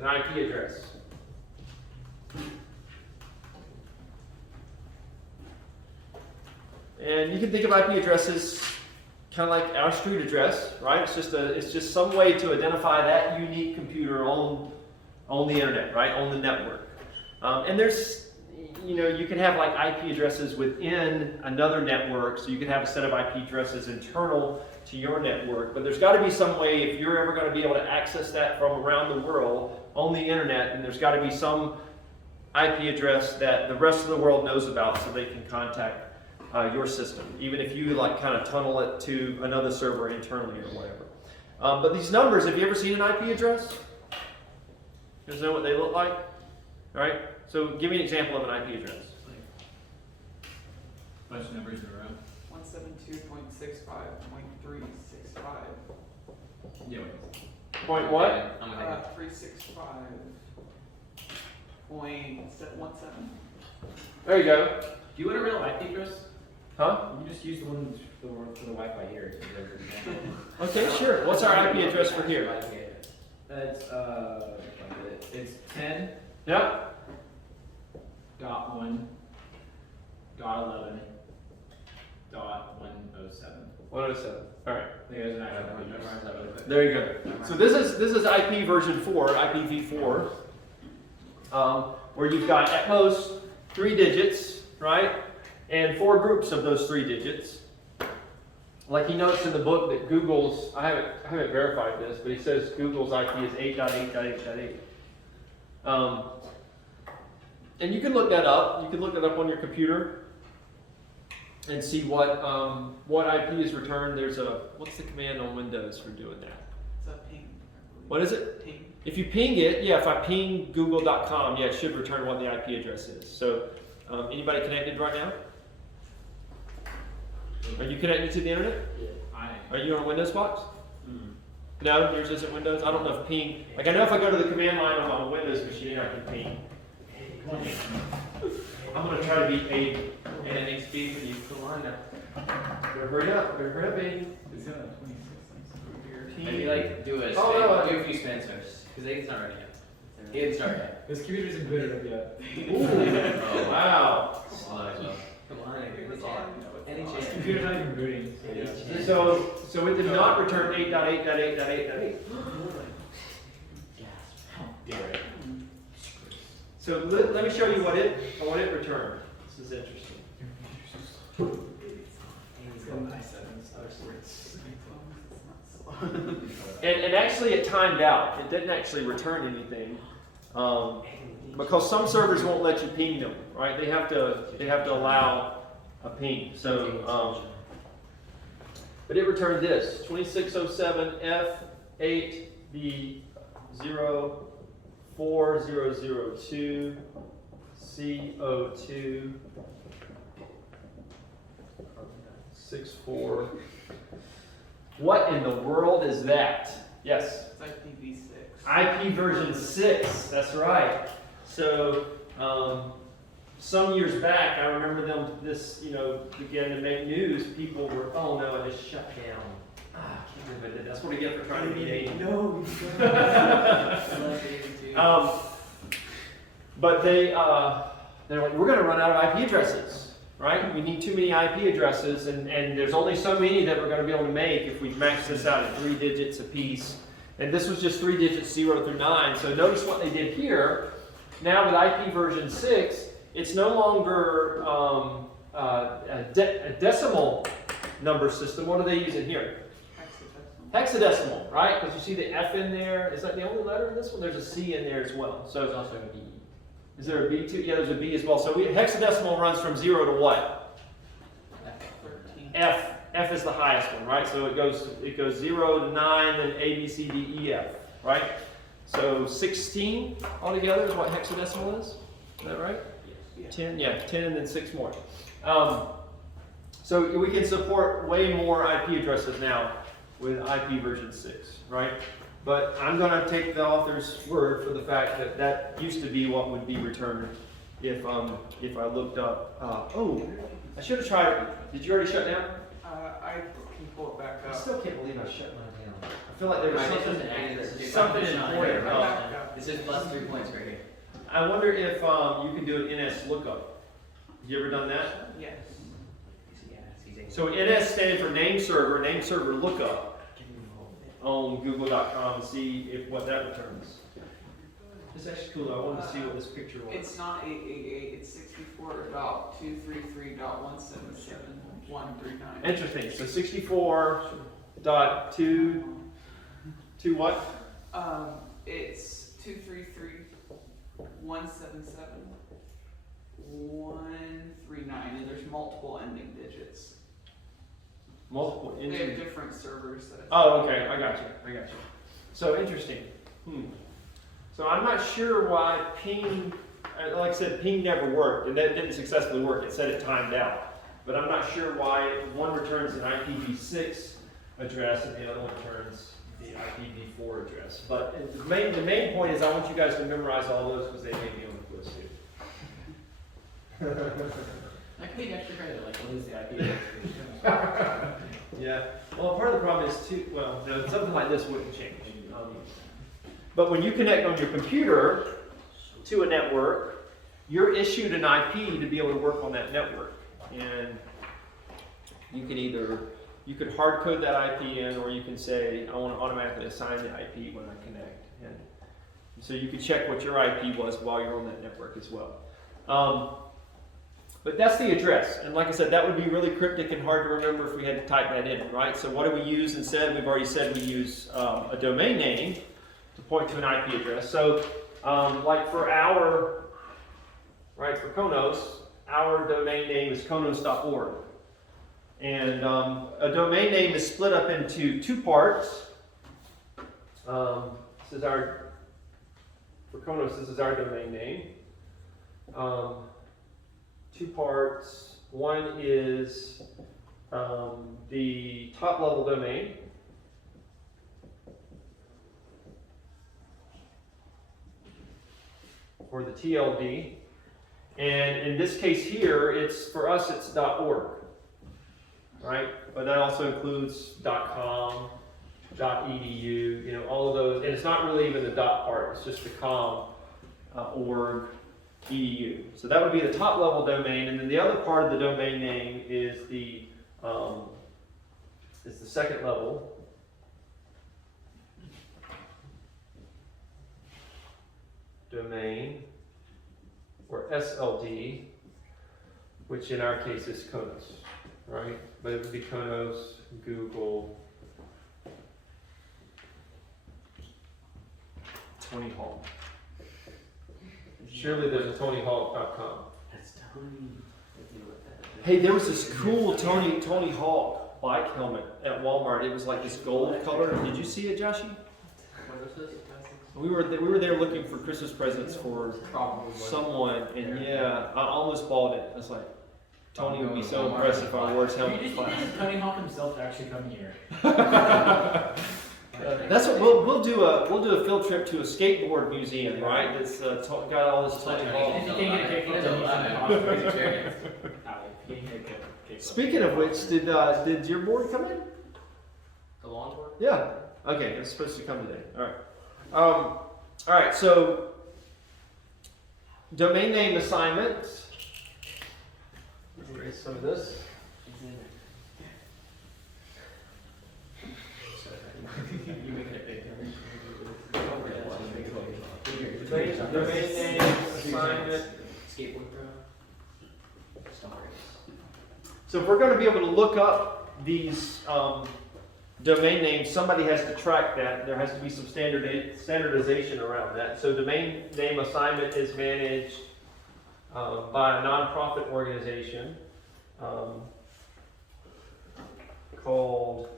an IP address. And you can think of IP addresses kind of like our street address, right? It's just some way to identify that unique computer on the internet, right? On the network. And there's, you can have like IP addresses within another network, so you can have a set of IP addresses internal to your network, but there's got to be some way, if you're ever going to be able to access that from around the world on the internet, then there's got to be some IP address that the rest of the world knows about so they can contact your system, even if you like kind of tunnel it to another server internally or whatever. But these numbers, have you ever seen an IP address? You guys know what they look like? All right, so give me an example of an IP address. Bunch of numbers in a row. 172.65.365. Yeah, wait. Point what? I'm gonna 365.17. There you go. Do you want a real IP address? Huh? You can just use the one for the Wi-Fi here. Okay, sure. What's our IP address for here? That's it's 10. Yep. .1 .11 .107. 107. All right. I think there's an actual address. There you go. So this is IP version 4, IPv4, where you've got at most 3 digits, right? And 4 groups of those 3 digits. Like he notes in the book that Google's, I haven't verified this, but he says Google's IP is 8.8.8.8. And you can look that up. You can look that up on your computer and see what IP is returned. What's the command on Windows for doing that? It's a ping. I believe. What is it? Ping. If you ping it, if I ping google.com, it should return what the IP address is. So, anybody connected right now? Are you connected to the internet? Are you on a Windows box? No, yours isn't Windows. I don't know if ping. Like I know if I go to the command line on a Windows machine, I can ping. I'm gonna try to beat Abe and NXP for you. Come on now. Better hurry up, baby. It's on 26. Maybe like do a Oh, no, do a few spins first, because they can start running yet. He didn't start yet. This computer isn't booted up yet. Ooh. Oh, wow. Slow as well. Come on, it's on. Any This chance? computer's not even booting. So it did not return 8.8.8.8.8. Dare it. So let me show you what it returned. This is interesting. And actually it timed out. It didn't actually return anything. because some servers won't let you ping them, right? They have to allow a ping. So, but it returned this 2607 F8B04002 CO2 64. What in the world is that? Yes. It's IPv6. IP version 6, that's right. So, some years back, I remember began to make news. People were, oh no, it just shut down. I can't believe I did. That's what I get for trying to be dating. No. But they're like, we're gonna run out of IP addresses, right? We need too many IP addresses, and there's only so many that we're gonna be able to make if we max this out at 3 digits apiece. And this was just 3 digits, 0 through 9. So notice what they did here. Now with IP version 6, it's no longer a decimal number system. What are they using here? Hexadecimal, right? Because you see the F in there. Is that the only letter in this one? There's a C in there as well. So There's also a B. is there a B too? Yeah, there's a B as well. So hexadecimal runs from 0 to what? 13. F. F is the highest one, right? So it goes 0 to 9, then A, B, C, D, E, F, right? So 16 altogether is what hexadecimal is. Is that right? Yes. 10, yeah, 10 and then 6 more. So we can support way more IP addresses now with IP version 6, right? But I'm going to take the author's word for the fact that that used to be what would be returned if I looked up. Oh, I should have tried it. Did you already shut down? I can pull it back I up. still can't believe I shut mine down. I feel like there was Alright, something, this isn't accurate. This is something just not important. here. Oh. Back up. This is plus 3 points right here. I wonder if you can do an NS lookup. You ever done that? Yes. Yeah, it's easy. So NS stands for name server lookup on google.com and see what that returns. It's actually cool. I wanted to see what this picture was. It's not 888, it's 64.233.177.139. Interesting. So 64.2 what? It's 233.177.139, and there's multiple ending digits. Multiple They have engine. different servers that. Oh, okay. I got you. So interesting. So I'm not sure why ping, like I said, ping never worked, and that didn't successfully work. It said it timed out. But I'm not sure why one returns an IPv6 address and the other one returns the IPv4 address. But the main point is I want you guys to memorize all those because they may be on the quiz too. I can take extra credit, like, what is the IP? Yeah. Well, part of the problem is no, something like this wouldn't change. But when you connect on your computer to a network, you're issued an IP to be able to work on that network. And you could hard code that IP in, or you can say, I want to automatically assign the IP when I connect. And so you can check what your IP was while you're on that network as well. But that's the address. And like I said, that would be really cryptic and hard to remember if we had to type that in, right? So what do we use instead? We've already said we use a domain name to point to an IP address. So like for Konos, our domain name is konos.org. And a domain name is split up into 2 parts. For Konos, this is our domain name. 2 parts. One is the top level domain. Or the TLD. And in this case here, for us it's .org. Right? But that also includes .com, .edu, all of those. And it's not really even the dot part, it's just the com, org, edu. So that would be the top level domain, and then the other part of the domain name is the second level. Domain, or SLD, which in our case is Konos, right? But it would be Konos, Google, 20 Home. Surely there's a TonyHawk.com. That's Tony. Let's deal with that. Hey, there was this cool Tony Hawk bike helmet at Walmart. It was like this gold color. Did you see it, Joshy? What was this? We were there looking for Christmas presents for Probably. someone, and yeah, I almost bought it. I was like, Tony would be so impressed if I wore his helmet You to just class. need Tony Hawk himself to actually come here. That's what we'll do a field trip to a skateboard museum, right? That's got all this Tony Hawk. If you can't get a kickflip, then you should Crazy experience. If you can't get a kickflip. Speaking of which, did your board come in? The longboard? Yeah. Okay, it's supposed to come today. All right. All right. So, domain name assignments. Let me erase some of this. You make it a big Domain name assignment. skateboard pro. Stomp race. So if we're going to be able to look up these domain names, somebody has to track that. There has to be some standardization around that. So domain name assignment is managed by a nonprofit organization called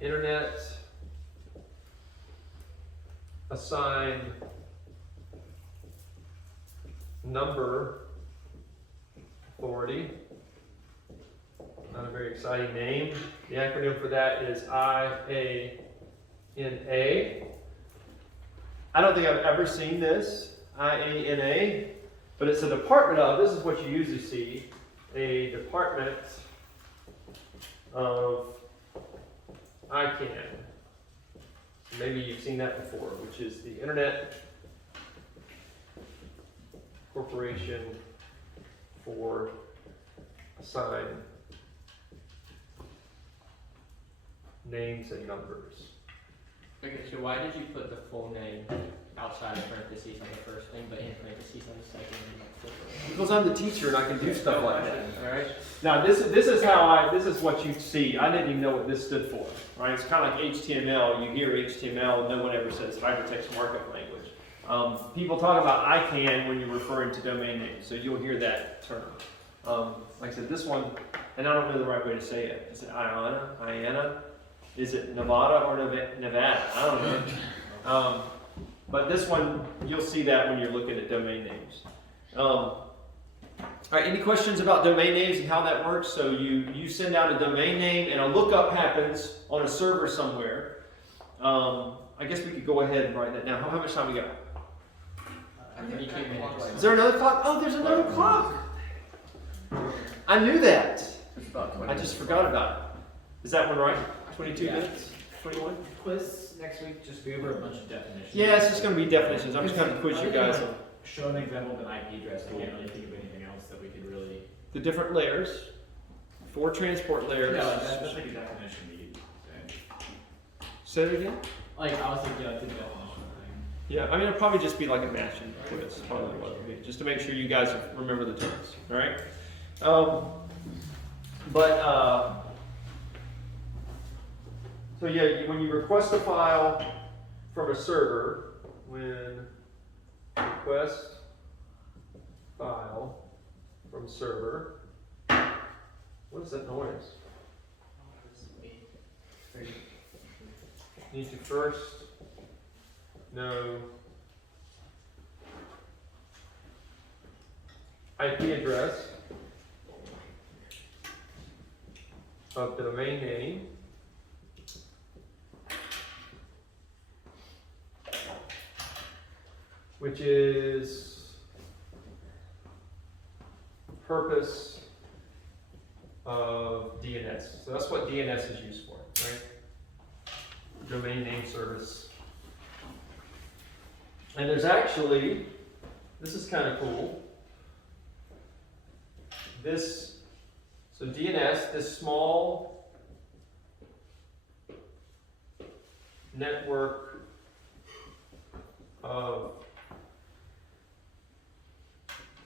Internet Assigned Number Authority. Not a very exciting name. The acronym for that is IANA. I don't think I've ever seen this, IANA, but it's a department of, this is what you usually see, a department of ICANN. Maybe you've seen that before, which is the Internet Corporation for Assigned Names and Numbers. Okay, so why did you put the full name outside of parentheses on the first thing, but in parentheses on the second and like flip it? Because I'm the teacher and I can do stuff like that. All right. Now this is what you see. I didn't even know what this stood for. Right. It's kind of like HTML. You hear HTML, no one ever says hypertext markup language. People talk about ICANN when you're referring to domain names, so you'll hear that term. Like I said, this one, and I don't know the right way to say it. Is it IANA? Is it Nevada or Nevada? I don't know. But this one, you'll see that when you're looking at domain names. All right, any questions about domain names and how that works? So you send out a domain name and a lookup happens on a server somewhere. I guess we could go ahead and write that down. How much time we got? I think 32 that minutes. clock's- Is there another clock? Oh, there's another clock. I knew that. It's about 20 I just minutes. forgot about it. Is that one right? 22 Yeah. minutes? 21? Quiz next week, just go over a bunch of definitions. Yeah, it's just going to be definitions. I'm just going to quiz you guys on Show an example of an IP address. I can't really think of anything else that we could really. the different layers, 4 transport layers. Yeah, like that's like a definition to use. Say it again? Like I was thinking like the definition thing. Yeah, I mean, it'll probably just be like a matching quiz, probably what it'll be, just to make sure you guys remember the terms, all right? So yeah, when you request a file from a server, when request file from server, what is that noise? You need to first know IP address of domain name which is purpose of DNS. So that's what DNS is used for, right? Domain name service. And there's actually, this is kind of cool. So DNS, this small network of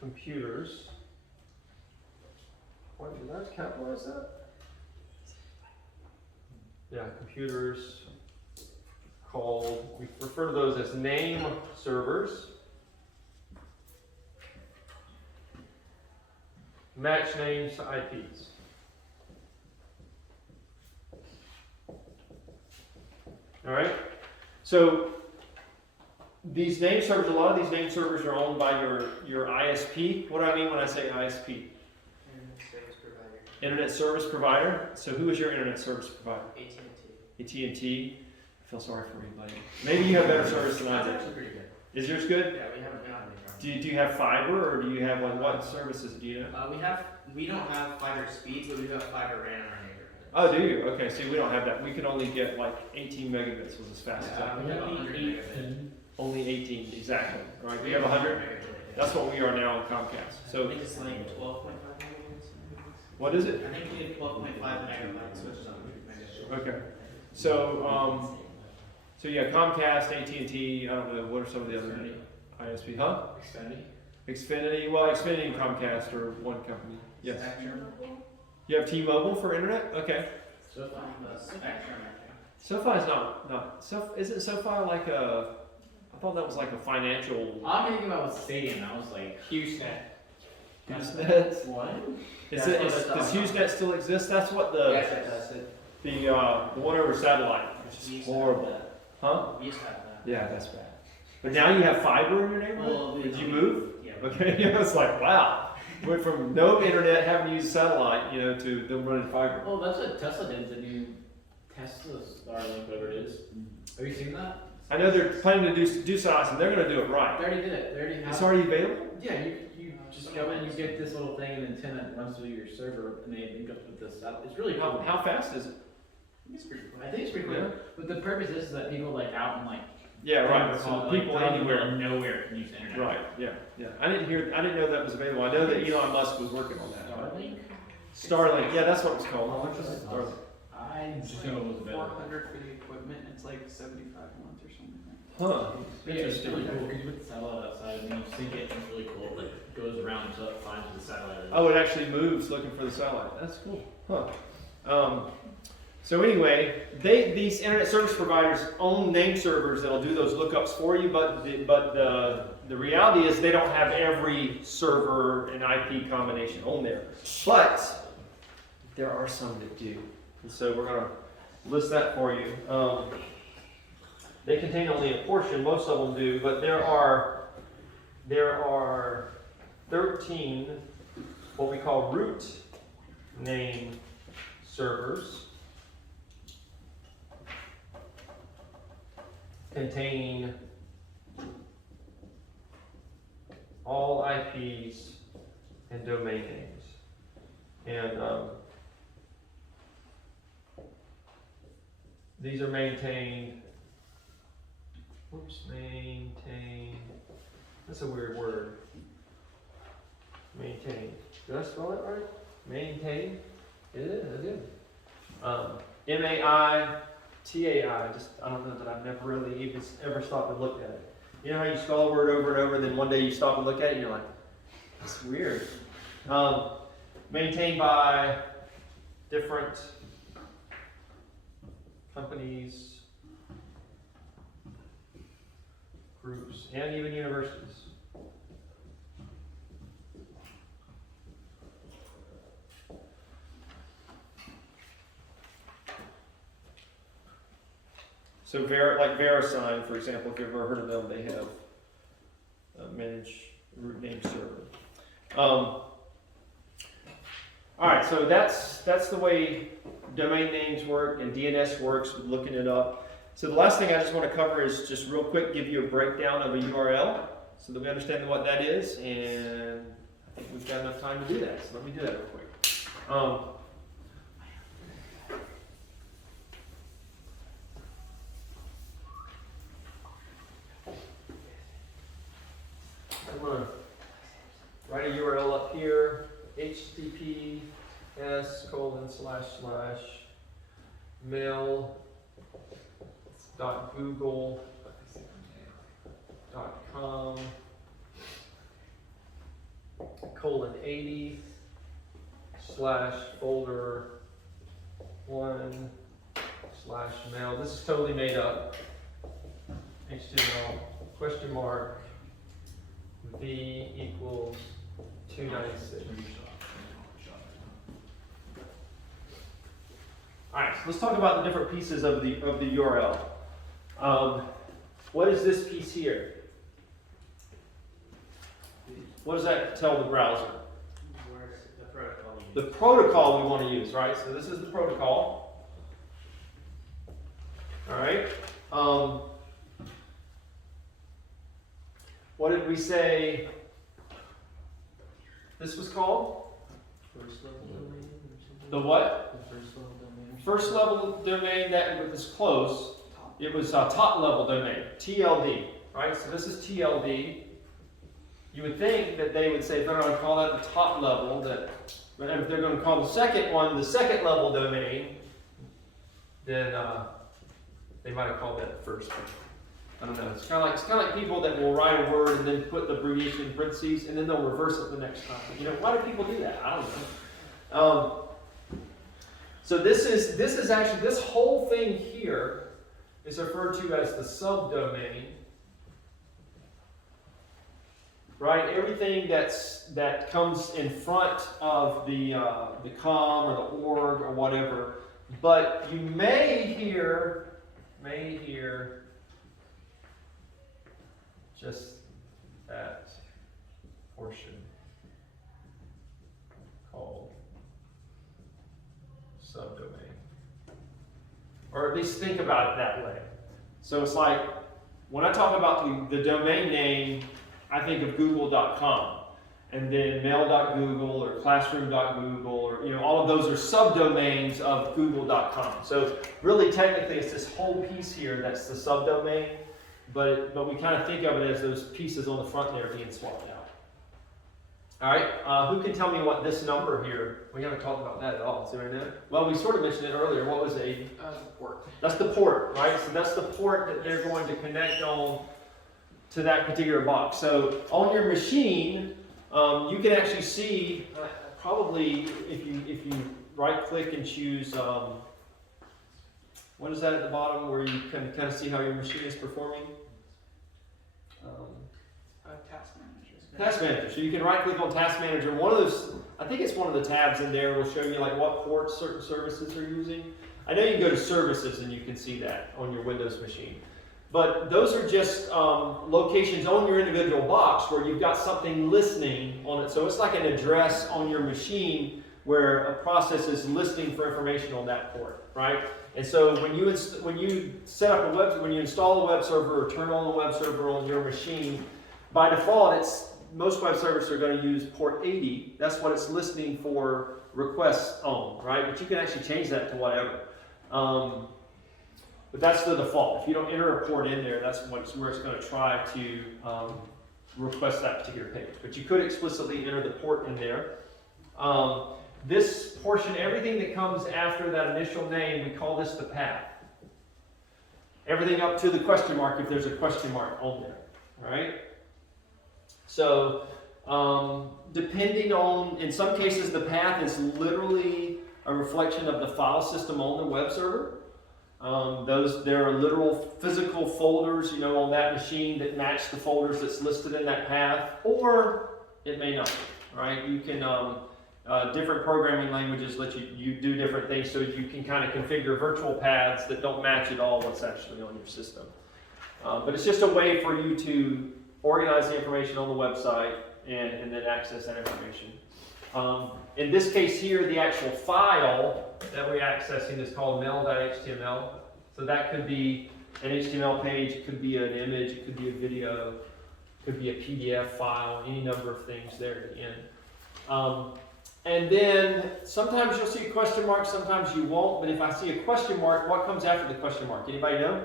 computers. Why did I capitalize that? Yeah, computers called, we refer to those as name servers. match names to IPs. All right. So these name servers, a lot of these name servers are owned by your ISP. What do I mean when I say ISP? Internet service provider. So who is your internet service provider? AT&T. AT&T. I feel sorry for you, buddy. Maybe you have better service than I do. actually pretty good. Is yours good? Yeah, we haven't had any problems. Do you have fiber, or do you have like what services do you know? We don't have fiber speeds, but we do have fiber RAN in our neighborhood. Oh, do you? Okay, see, we don't have that. We can only get like 18 megabits was as fast as that. We have 100 megabit. Only 18, exactly. All right, we have 100. That's what we are now on Comcast. I So think it's like 12.5 megabits. what is it? I think we did 12.5 megabytes, which is 100 megabits. Okay. So yeah, Comcast, AT&T. I don't know. What are some of the other ISP? Huh? Xfinity? Xfinity. Well, Xfinity and Comcast are one company. Yes. Spectrum. You have T-Mobile for internet? Okay. So Spectrum, I think. SoFi's not. Isn't SoFi like a? I thought that was like a financial. I'm thinking about Stadium. I was like, HughesNet. HughesNet. What? Does That's what HughesNet still exist? That's what the Yes, it does. the one over satellite, which We is used to have horrible. that. Huh? We used to have that. Yeah, that's bad. But now you have fiber in your neighborhood? Well, we Did you don't. move? Yeah. Okay, yeah, it's like, wow. Went from no internet, having to use satellite, to them running fiber. oh, that's what Tesla did. The new Tesla Starlink, whatever it is. Have you seen that? I know they're planning to do something, and they're going to do it They right. already did it. They already have. It's already available? Yeah, you just go in, you get this little thing, and antenna that runs through your server, and they link up with this. It's really cool. How fast is it? It's pretty cool. I think it's pretty cool. Yeah. But the purpose is that people like out in like Yeah, right. Denver, So like, people down in the anywhere. middle of nowhere can use the internet. Right, yeah. I didn't know that was available. I know that Elon Musk was working on that. Starlink? Starlink, yeah, that's what it's called. Starlink. I It's just know it was available. 400 for the equipment, it's like 75 a month or something. Huh. Yeah, it's Interesting. really cool because you put the satellite outside and you sync it, and it's really cool. Like it goes around until it finds the satellite. Oh, it actually moves looking for the satellite. That's cool. Huh. So anyway, these internet service providers own name servers that'll do those lookups for you, but the reality is they don't have every server and IP combination on there. But there are some that do. And so we're going to list that for you. They contain only a portion, most of them do, but there are 13 what we call root name servers containing all IPs and domain names. And these are maintained. That's a weird word. Maintain. Did I spell that right? Maintain? It is, I did. M-A-I-T-A-I. I don't know that I've never really even ever stopped and looked at it. You know how you spell a word over and over, and then one day you stop and look at it, and you're like, that's weird. Maintained by different companies, groups, and even universities. So like VeriSign, for example, if you've ever heard of them, they have a managed root name server. All right, so that's the way domain names work and DNS works with looking it up. So the last thing I just want to cover is just real quick give you a breakdown of a URL so that we understand what that is, and I think we've got enough time to do that. So let me do that real quick. I'm going to write a URL up here, https://mail.google.com/folder1/mail. This is totally made up. HTML question mark v equals 296. All right, so let's talk about the different pieces of the URL. What is this piece here? What does that tell the browser? Where's the protocol you use? The protocol we want to use, right? So this is the protocol. All right. What did we say this was called? First level domain or something? The what? The first level domain. First level domain that was close. It was a top level domain, TLD, right? So this is TLD. You would think that they would say if they're going to call that the top level, that if they're going to call the second one the second level domain, then they might have called that the first one. I don't know. It's kind of like people that will write a word and then put the abbreviation in parentheses and then they'll reverse it the next time. You know, why do people do that? I don't know. So this is actually, this whole thing here is referred to as the subdomain. Right, everything that comes in front of the com or the org or whatever, but you may hear just that portion called subdomain, or at least think about it that way. So it's like when I talk about the domain name, I think of google.com, and then mail.google or classroom.google, or all of those are subdomains of google.com. So really technically it's this whole piece here that's the subdomain, but we kind of think of it as those pieces on the front there being swapped out. All right, who can tell me what this number here, we haven't talked about that at all, is there know? Well, we sort of mentioned it earlier. What was The port. that's the port, right? So that's the port that they're going to connect on to that particular box. So on your machine, you can actually see, probably if you right click and choose, what is that at the bottom where you can kind of see how your machine is performing? Task manager. Task Manager. So you can right click on Task Manager. One of those, I think it's one of the tabs in there will show you like what ports certain services are using. I know you can go to services and you can see that on your Windows machine. But those are just locations on your individual box where you've got something listening on it. So it's like an address on your machine where a process is listening for information on that port, right? And so when you set up when you install a web server or turn on a web server on your machine, by default, most web servers are going to use port 80. That's what it's listening for requests on, right? But you can actually change that to whatever. But that's the default. If you don't enter a port in there, that's where it's going to try to request that particular page. But you could explicitly enter the port in there. This portion, everything that comes after that initial name, we call this the path. Everything up to the question mark, if there's a question mark on there, all right? So, depending on, in some cases, the path is literally a reflection of the file system on the web server. There are literal physical folders, on that machine that match the folders that's listed in that path, or it may not, right? You can, different programming languages let you do different things, so you can kind of configure virtual paths that don't match at all what's actually on your system. But it's just a way for you to organize the information on the website and then access that information. In this case here, the actual file that we're accessing is called mail.html. So that could be an HTML page, it could be an image, it could be a video, it could be a PDF file, any number of things there at the end. And then sometimes you'll see a question mark, sometimes you won't, but if I see a question mark, what comes after the question mark? Anybody know?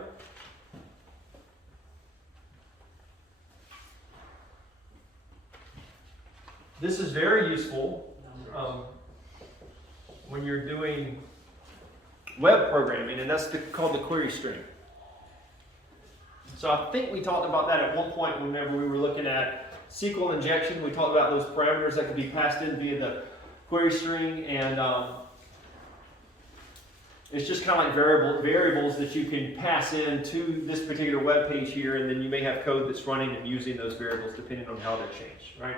This is very useful when you're doing web programming, and that's called the query string. So I think we talked about that at one point whenever we were looking at SQL injection. We talked about those parameters that could be passed in via the query string, and it's just kind of like variables that you can pass in to this particular web page here, and then you may have code that's running and using those variables depending on how they're changed, right?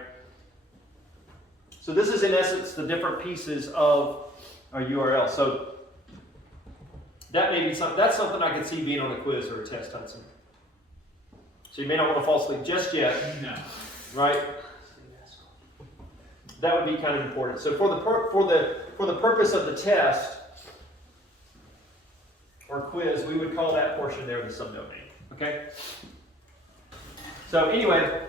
So this is in essence the different pieces of a URL. So That may be something, that's something I could see being on a quiz or a test, Hudson. So you may not want to fall asleep just yet, No. right? That would be kind of important. So for the purpose of the test or quiz, we would call that portion there the subdomain. Okay? So anyway,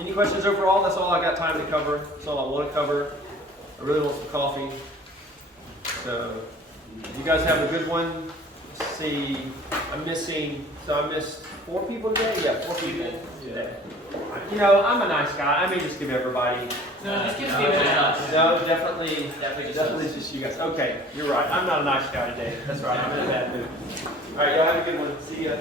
any questions overall? That's all I got time to cover. That's all I want to cover. I really want some coffee. So you guys have a good one. Let's see, I missed 4 people today? Yeah, 4 people today. You know, I'm a nice guy. I may just give everybody. No, just give No, Steven just a us. shot. No, definitely Definitely just just you guys. Okay, you're right. I'm not a nice guy today. That's right. I'm in a bad mood. All right, y'all have a good one. See ya.